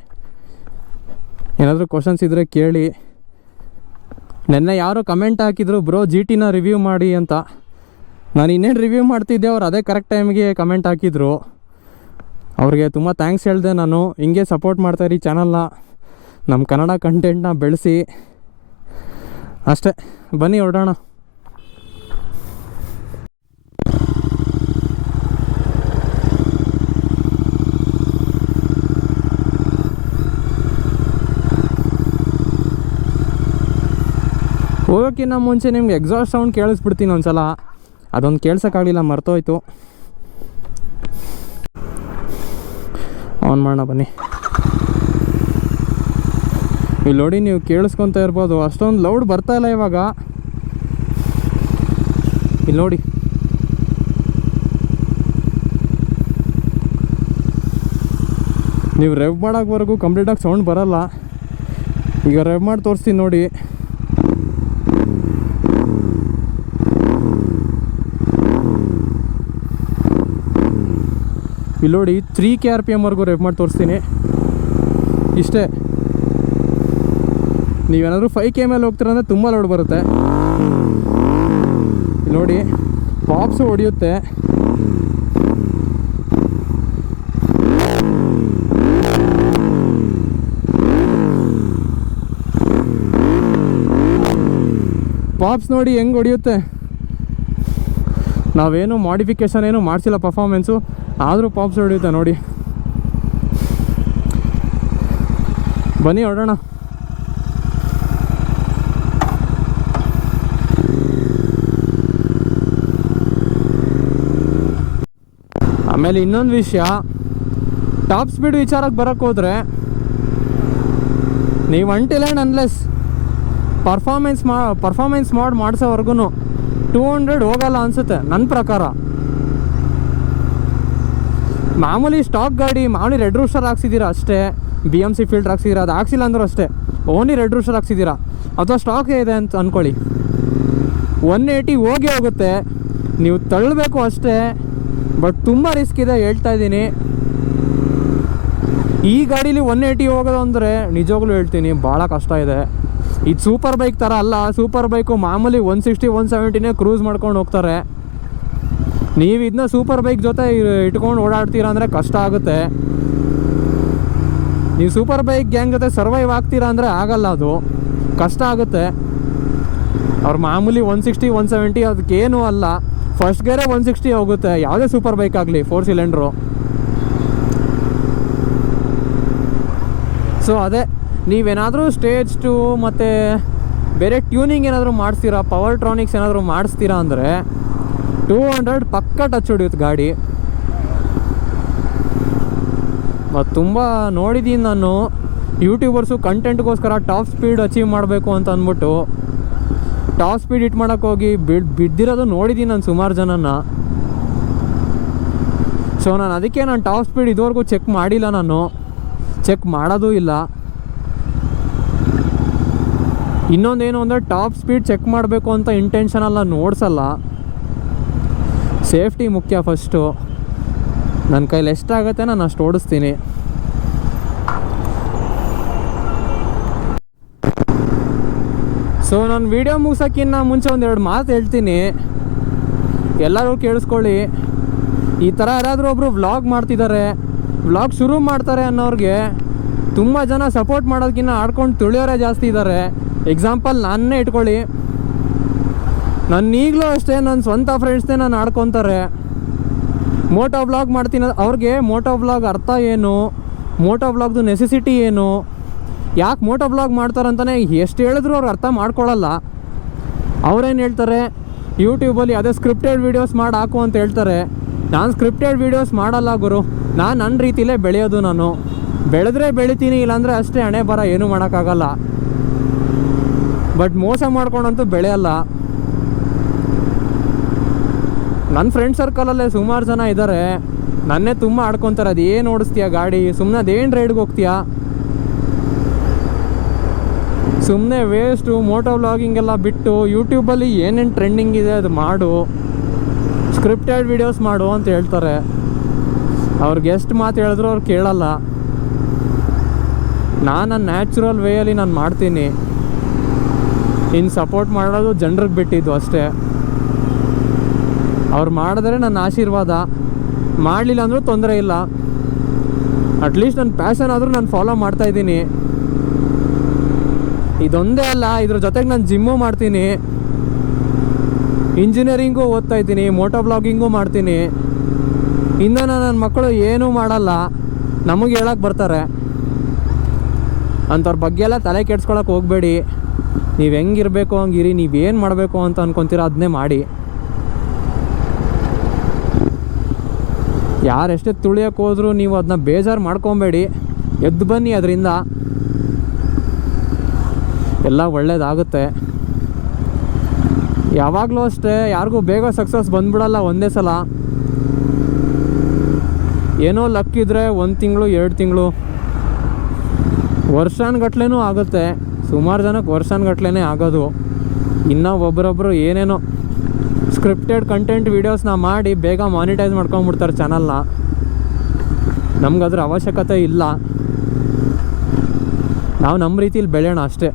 ಏನಾದರೂ ಕ್ವಶನ್ಸ್ ಇದ್ದರೆ ಕೇಳಿ. ನೆನ್ನೆ ಯಾರೋ ಕಮೆಂಟ್ ಹಾಕಿದ್ರು, ಬ್ರೋ ಜಿ ಟಿನ ರಿವ್ಯೂ ಮಾಡಿ ಅಂತ. ನಾನು ಇನ್ನೇನು ರಿವ್ಯೂ ಮಾಡ್ತಿದ್ದೆ, ಅವ್ರು ಅದೇ ಕರೆಕ್ಟ್ ಟೈಮಿಗೆ ಕಮೆಂಟ್ ಹಾಕಿದ್ರು. ಅವ್ರಿಗೆ ತುಂಬ ಥ್ಯಾಂಕ್ಸ್ ಹೇಳಿದೆ ನಾನು. ಹಿಂಗೆ ಸಪೋರ್ಟ್ ಮಾಡ್ತಾಯಿರಿ ಚಾನಲ್ನ, ನಮ್ಮ ಕನ್ನಡ ಕಂಟೆಂಟ್ನ ಬೆಳೆಸಿ ಅಷ್ಟೇ. ಬನ್ನಿ ಹೊರಡೋಣ. ಹೋಗೋಕ್ಕಿಂತ ಮುಂಚೆ ನಿಮ್ಗೆ ಎಕ್ಸಾಸ್ಟ್ ಸೌಂಡ್ ಕೇಳಿಸ್ಬಿಡ್ತೀನಿ ಒಂದ್ಸಲ. ಅದೊಂದು ಕೇಳ್ಸೋಕ್ಕಾಗಲಿಲ್ಲ, ಮರ್ತೋಯ್ತು. ಆನ್ ಮಾಡೋಣ ಬನ್ನಿ. ಇಲ್ಲಿ ನೋಡಿ, ನೀವು ಕೇಳಿಸ್ಕೊತಾ ಇರ್ಬೋದು, ಅಷ್ಟೊಂದು ಲೌಡ್ ಬರ್ತಾ ಇಲ್ಲ ಇವಾಗ. ಇಲ್ಲಿ ನೋಡಿ, ನೀವು ರೆವ್ ಮಾಡೋಕ್ವರೆಗೂ ಕಂಪ್ಲೀಟಾಗಿ ಸೌಂಡ್ ಬರಲ್ಲ. ಈಗ ರೆವ್ ಮಾಡಿ ತೋರಿಸ್ತೀನಿ ನೋಡಿ. ಇಲ್ಲಿ ನೋಡಿ, 3 KRPMವರೆಗೂ ರೆವ್ ಮಾಡಿ ತೋರಿಸ್ತೀನಿ. ಇಷ್ಟೇ. ನೀವೇನಾದರೂ 5K ಮೇಲೆ ಹೋಗ್ತೀರ ಅಂದರೆ ತುಂಬ ಲೌಡ್ ಬರುತ್ತೆ. ನೋಡಿ, ಪಾಪ್ಸು ಹೊಡೆಯುತ್ತೆ. ಪಾಪ್ಸ್ ನೋಡಿ ಹೆಂಗೆ ಹೊಡೆಯುತ್ತೆ. ನಾವೇನು ಮಾಡಿಫಿಕೇಷನ್ ಏನು ಮಾಡಿಸಿಲ್ಲ ಪರ್ಫಾರ್ಮೆನ್ಸು, ಆದರೂ ಪಾಪ್ಸ್ ಹೊಡೆಯುತ್ತೆ ನೋಡಿ. ಬನ್ನಿ ಹೊಡೋಣ. ಆಮೇಲೆ ಇನ್ನೊಂದು ವಿಷಯ, ಟಾಪ್ ಸ್ಪೀಡ್ ವಿಚಾರಕ್ಕೆ ಬರೋಕ್ಕೆ ಹೋದರೆ, ನೀವು ಅಂಟಿಲ್ ಆ್ಯಂಡ್ ಅನ್ಲೆಸ್ ಪರ್ಫಾರ್ಮೆನ್ಸ್ ಮಾಡಿಸೋವರೆಗೂ 200 ಹೋಗಲ್ಲ ಅನಿಸುತ್ತೆ ನನ್ನ ಪ್ರಕಾರ. ಮಾಮೂಲಿ ಸ್ಟಾಕ್ ಗಾಡಿ, ಮಾಮೂಲಿ ರೆಡ್ ರೂಸ್ಟರ್ ಹಾಕ್ಸಿದ್ದೀರಾ ಅಷ್ಟೇ, BMC ಫಿಲ್ಟ್ರ್ ಹಾಕ್ಸಿದ್ದೀರಾ, ಅದು ಹಾಕ್ಸಿಲ್ಲ ಅಂದರೂ ಅಷ್ಟೇ, ಓನ್ಲಿ ರೆಡ್ ರೂಸ್ಟರ್ ಹಾಕ್ಸಿದ್ದೀರಾ ಅಥವಾ ಸ್ಟಾಕೇ ಇದೆ ಅಂತ ಅಂದ್ಕೊಳ್ಳಿ, 180 ಹೋಗೇ ಹೋಗುತ್ತೆ. ನೀವು ತಳ್ಳಬೇಕು ಅಷ್ಟೇ. ಬಟ್ ತುಂಬ ರಿಸ್ಕ್ ಇದೆ, ಹೇಳ್ತಾ ಇದ್ದೀನಿ. ಈ ಗಾಡೀಲಿ 180 ಹೋಗೋದು ಅಂದರೆ ನಿಜವಾಗ್ಲೂ ಹೇಳ್ತೀನಿ ಭಾಳ ಕಷ್ಟ ಇದೆ. ಇದು ಸೂಪರ್ ಬೈಕ್ ಥರ ಅಲ್ಲ. ಸೂಪರ್ ಬೈಕು ಮಾಮೂಲಿ 160 170ನೇ ಕ್ರೂಸ್ ಮಾಡ್ಕೊಂಡು ಹೋಗ್ತಾರೆ. ನೀವು ಇದನ್ನ ಸೂಪರ್ ಬೈಕ್ ಜೊತೆ ಇಟ್ಕೊಂಡು ಓಡಾಡ್ತೀರಾ ಅಂದರೆ ಕಷ್ಟ ಆಗುತ್ತೆ. ನೀವು ಸೂಪರ್ ಬೈಕ್ ಗ್ಯಾಂಗ್ ಜೊತೆ ಸರ್ವೈವ್ ಆಗ್ತೀರಾ ಅಂದರೆ ಆಗಲ್ಲ, ಅದು ಕಷ್ಟ ಆಗುತ್ತೆ. ಅವ್ರು ಮಾಮೂಲಿ 160 170 ಅದಕ್ಕೇನೂ ಅಲ್ಲ. ಫಸ್ಟ್ ಗೇರೇ 160 ಹೋಗುತ್ತೆ, ಯಾವುದೇ ಸೂಪರ್ ಬೈಕ್ ಆಗಲಿ 4 ಸಿಲಿಂಡ್ರು. ಸೊ ಅದೇ, ನೀವೇನಾದರೂ ಸ್ಟೇಜ್ 2 ಮತ್ತು ಬೇರೆ ಟ್ಯೂನಿಂಗ್ ಏನಾದರೂ ಮಾಡಿಸ್ತೀರಾ, ಪವರ್ ಟ್ರಾನಿಕ್ಸ್ ಏನಾದರೂ ಮಾಡಿಸ್ತೀರಾ ಅಂದರೆ 200 ಪಕ್ಕ ಟಚ್ ಹೊಡಿಯುತ್ತೆ ಗಾಡಿ. ಮತ್ತು ತುಂಬ ನೋಡಿದ್ದೀನಿ ನಾನು, ಯೂಟ್ಯೂಬರ್ಸು ಕಂಟೆಂಟ್ಗೋಸ್ಕರ ಟಾಪ್ ಸ್ಪೀಡ್ ಅಚೀವ್ ಮಾಡಬೇಕು ಅಂತ ಅಂದ್ಬಿಟ್ಟು ಟಾಪ್ ಸ್ಪೀಡ್ ಹಿಟ್ ಮಾಡೋಕ್ಕೋಗಿ ಬಿದ್ದಿರೋದು ನೋಡಿದ್ದೀನಿ ನಾನು ಸುಮಾರು ಜನನ. ಸೊ ನಾನು ಅದಕ್ಕೆ ನಾನು ಟಾಪ್ ಸ್ಪೀಡ್ ಇದುವರೆಗೂ ಚೆಕ್ ಮಾಡಿಲ್ಲ, ನಾನು ಚೆಕ್ ಮಾಡೋದೂ ಇಲ್ಲ. ಇನ್ನೊಂದೇನು ಅಂದರೆ, ಟಾಪ್ ಸ್ಪೀಡ್ ಚೆಕ್ ಮಾಡಬೇಕು ಅಂತ ಇಂಟೆನ್ಷನಲ್ಲ ನೋಡ್ಸಲ್ಲ, ಸೇಫ್ಟಿ ಮುಖ್ಯ ಫಸ್ಟು. ನನ್ನ ಕೈಲಿ ಎಷ್ಟಾಗುತ್ತೆ ನಾನು ಅಷ್ಟು ಓಡಿಸ್ತೀನಿ. ಸೊ ನಾನು ವೀಡಿಯೋ ಮುಗಿಸೋಕ್ಕಿಂತ ಮುಂಚೆ 1-2 ಮಾತು ಹೇಳ್ತೀನಿ, ಎಲ್ಲರೂ ಕೇಳಿಸ್ಕೊಳ್ಳಿ. ಈ ಥರ ಯಾರಾದರೂ ಒಬ್ಬರು ವ್ಲಾಗ್ ಮಾಡ್ತಿದ್ದಾರೆ, ವ್ಲಾಗ್ ಶುರು ಮಾಡ್ತಾರೆ ಅನ್ನೋರಿಗೆ ತುಂಬ ಜನ ಸಪೋರ್ಟ್ ಮಾಡೋದಕ್ಕಿಂತ ಆಡ್ಕೊಂಡು ತುಳಿಯೋರೇ ಜಾಸ್ತಿ ಇದ್ದಾರೆ. ಎಕ್ಸಾಂಪಲ್ ನಾನೇ ಇಟ್ಕೊಳ್ಳಿ, ನಾನು ಈಗಲೂ ಅಷ್ಟೇ ನನ್ನ ಸ್ವಂತ ಫ್ರೆಂಡ್ಸ್ನೇ ನಾನು ಆಡ್ಕೊತಾರೆ. ಮೋಟೋ ವ್ಲಾಗ್ ಮಾಡ್ತೀನಿ, ಅವ್ರಿಗೆ ಮೋಟೋ ವ್ಲಾಗ್ ಅರ್ಥ ಏನು, ಮೋಟೋ ವ್ಲಾಗ್ದು ನೆಸೆಸಿಟಿ ಏನು, ಯಾಕೆ ಮೋಟೋ ವ್ಲಾಗ್ ಮಾಡ್ತಾರಂತಲೇ ಎಷ್ಟು ಹೇಳಿದ್ರು ಅವ್ರು ಅರ್ಥ ಮಾಡ್ಕೊಳ್ಳಲ್ಲ. ಅವ್ರೇನು ಹೇಳ್ತಾರೆ, ಯೂಟ್ಯೂಬಲ್ಲಿ ಅದೇ ಸ್ಕ್ರಿಪ್ಟೆಡ್ ವೀಡಿಯೋಸ್ ಮಾಡಿ ಹಾಕು ಅಂತ ಹೇಳ್ತಾರೆ. ನಾನು ಸ್ಕ್ರಿಪ್ಟೆಡ್ ವೀಡಿಯೋಸ್ ಮಾಡಲ್ಲ ಗುರು, ನಾನು ನನ್ನ ರೀತಿಲೇ ಬೆಳೆಯೋದು. ನಾನು ಬೆಳೆದ್ರೆ ಬೆಳಿತೀನಿ, ಇಲ್ಲಾಂದರೆ ಅಷ್ಟೇ, ಹಣೆ ಬರ ಏನೂ ಮಾಡೋಕ್ಕಾಗಲ್ಲ. ಬಟ್ ಮೋಸ ಮಾಡ್ಕೊಂಡಂತೂ ಬೆಳೆಯಲ್ಲ. ನನ್ನ ಫ್ರೆಂಡ್ ಸರ್ಕಲಲ್ಲೇ ಸುಮಾರು ಜನ ಇದ್ದಾರೆ, ನನ್ನೇ ತುಂಬ ಆಡ್ಕೊತಾರೆ. ಅದು ಏನು ಓಡಿಸ್ತೀಯ ಗಾಡಿ, ಸುಮ್ಮನೆ ಅದೇನು ರೈಡ್ಗೆ ಹೋಗ್ತೀಯಾ, ಸುಮ್ಮನೆ ವೇಸ್ಟು, ಮೋಟೋ ವ್ಲಾಗಿಂಗೆಲ್ಲ ಬಿಟ್ಟು ಯೂಟ್ಯೂಬಲ್ಲಿ ಏನೇನು ಟ್ರೆಂಡಿಂಗ್ ಇದೆ ಅದು ಮಾಡು, ಸ್ಕ್ರಿಪ್ಟೆಡ್ ವೀಡಿಯೋಸ್ ಮಾಡು ಅಂತ ಹೇಳ್ತಾರೆ. ಅವ್ರಿಗೆ ಎಷ್ಟು ಮಾತು ಹೇಳಿದ್ರು ಅವ್ರು ಕೇಳಲ್ಲ. ನಾನು ನನ್ನ ನ್ಯಾಚುರಲ್ ವೇಯಲ್ಲಿ ನಾನು ಮಾಡ್ತೀನಿ. ಇನ್ನು ಸಪೋರ್ಟ್ ಮಾಡೋದು ಜನರಿಗೆ ಬಿಟ್ಟಿದ್ದು ಅಷ್ಟೇ. ಅವ್ರು ಮಾಡಿದ್ರೆ ನನ್ನ ಆಶೀರ್ವಾದ, ಮಾಡಲಿಲ್ಲ ಅಂದರೂ ತೊಂದರೆ ಇಲ್ಲ. ಅಟ್ಲೀಸ್ಟ್ ನನ್ನ ಪ್ಯಾಷನ್ ಆದರೂ ನಾನು ಫಾಲೋ ಮಾಡ್ತಾಯಿದ್ದೀನಿ. ಇದೊಂದೇ ಅಲ್ಲ, ಇದ್ರ ಜೊತೆಗೆ ನಾನು ಜಿಮ್ಮು ಮಾಡ್ತೀನಿ, ಇಂಜಿನಿಯರಿಂಗು ಓದ್ತಾ ಇದ್ದೀನಿ, ಮೋಟೋ ಬ್ಲಾಗಿಂಗು ಮಾಡ್ತೀನಿ. ಇನ್ನು ನನ್ನ ಮಕ್ಕಳು ಏನೂ ಮಾಡಲ್ಲ, ನಮಗೆ ಹೇಳಕ್ಕೆ ಬರ್ತಾರೆ. ಅಂಥವ್ರ ಬಗ್ಗೆ ಎಲ್ಲ ತಲೆ ಕೆಡ್ಸ್ಕೊಳಕ್ಕೆ ಹೋಗಬೇಡಿ. ನೀವು ಹೆಂಗಿರಬೇಕು ಹಂಗಿರಿ, ನೀವೇನು ಮಾಡಬೇಕು ಅಂತ ಅಂದ್ಕೊತೀರ ಅದನ್ನೇ ಮಾಡಿ. ಯಾರು ಎಷ್ಟೇ ತುಳಿಯೋಕೆ ಹೋದರೂ ನೀವು ಅದನ್ನ ಬೇಜಾರು ಮಾಡ್ಕೊಬೇಡಿ, ಎದ್ದು ಬನ್ನಿ, ಅದರಿಂದ ಎಲ್ಲ ಒಳ್ಳೇದಾಗುತ್ತೆ. ಯಾವಾಗಲೂ ಅಷ್ಟೇ, ಯಾರಿಗೂ ಬೇಗ ಸಕ್ಸಸ್ ಬಂದ್ಬಿಡಲ್ಲ ಒಂದೇ ಸಲ. ಏನೋ ಲಕ್ ಇದ್ದರೆ 1 ತಿಂಗಳು 2 ತಿಂಗಳು ವರ್ಷಾನುಗಟ್ಲೆನೂ ಆಗುತ್ತೆ. ಸುಮಾರು ಜನಕ್ಕೆ ವರ್ಷಾನುಗಟ್ಲೆ ಆಗೋದು. ಇನ್ನೂ ಒಬ್ಬರೊಬ್ಬರು ಏನೇನೋ ಸ್ಕ್ರಿಪ್ಟೆಡ್ ಕಂಟೆಂಟ್ ವೀಡಿಯೋಸ್ನ ಮಾಡಿ ಬೇಗ ಮಾನಿಟೈಸ್ ಮಾಡ್ಕೊಂಬಿಡ್ತಾರೆ ಚಾನಲ್ನ. ನಮ್ಗದ್ರ ಅವಶ್ಯಕತೆ ಇಲ್ಲ. ನಾವು ನಮ್ಮ ರೀತಿಲಿ ಬೆಳೆಯೋಣ ಅಷ್ಟೇ.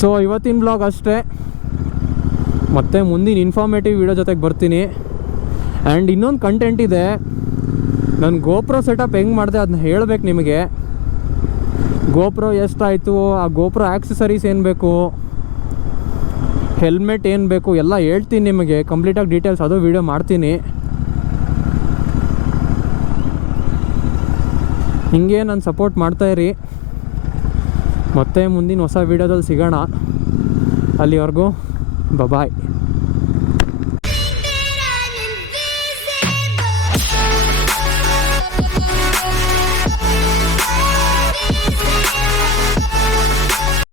ಸೊ ಇವತ್ತಿನ ಬ್ಲಾಗ್ ಅಷ್ಟೇ. ಮತ್ತು ಮುಂದಿನ ಇನ್ಫಾರ್ಮೇಟಿವ್ ವೀಡಿಯೋ ಜೊತೆಗೆ ಬರ್ತೀನಿ. ಆ್ಯಂಡ್ ಇನ್ನೊಂದು ಕಂಟೆಂಟ್ ಇದೆ, ನಾನು ಗೋಪ್ರೋ ಸೆಟಪ್ ಹೆಂಗೆ ಮಾಡಿದೆ ಅದನ್ನ ಹೇಳಬೇಕು ನಿಮಗೆ. ಗೋಪ್ರೋ ಎಷ್ಟಾಯಿತು, ಆ ಗೋಪ್ರೋ ಆಕ್ಸೆಸರೀಸ್ ಏನು ಬೇಕು, ಹೆಲ್ಮೆಟ್ ಏನು ಬೇಕು ಎಲ್ಲ ಹೇಳ್ತೀನಿ ನಿಮಗೆ ಕಂಪ್ಲೀಟಾಗಿ ಡೀಟೇಲ್ಸ್. ಅದು ವೀಡಿಯೋ ಮಾಡ್ತೀನಿ. ಹಿಂಗೆ ನಾನು ಸಪೋರ್ಟ್ ಮಾಡ್ತಾಯಿರಿ. ಮತ್ತೆ ಮುಂದಿನ ಹೊಸ ವೀಡಿಯೋದಲ್ಲಿ ಸಿಗೋಣ. ಅಲ್ಲಿವರೆಗೂ ಬಾಯ್.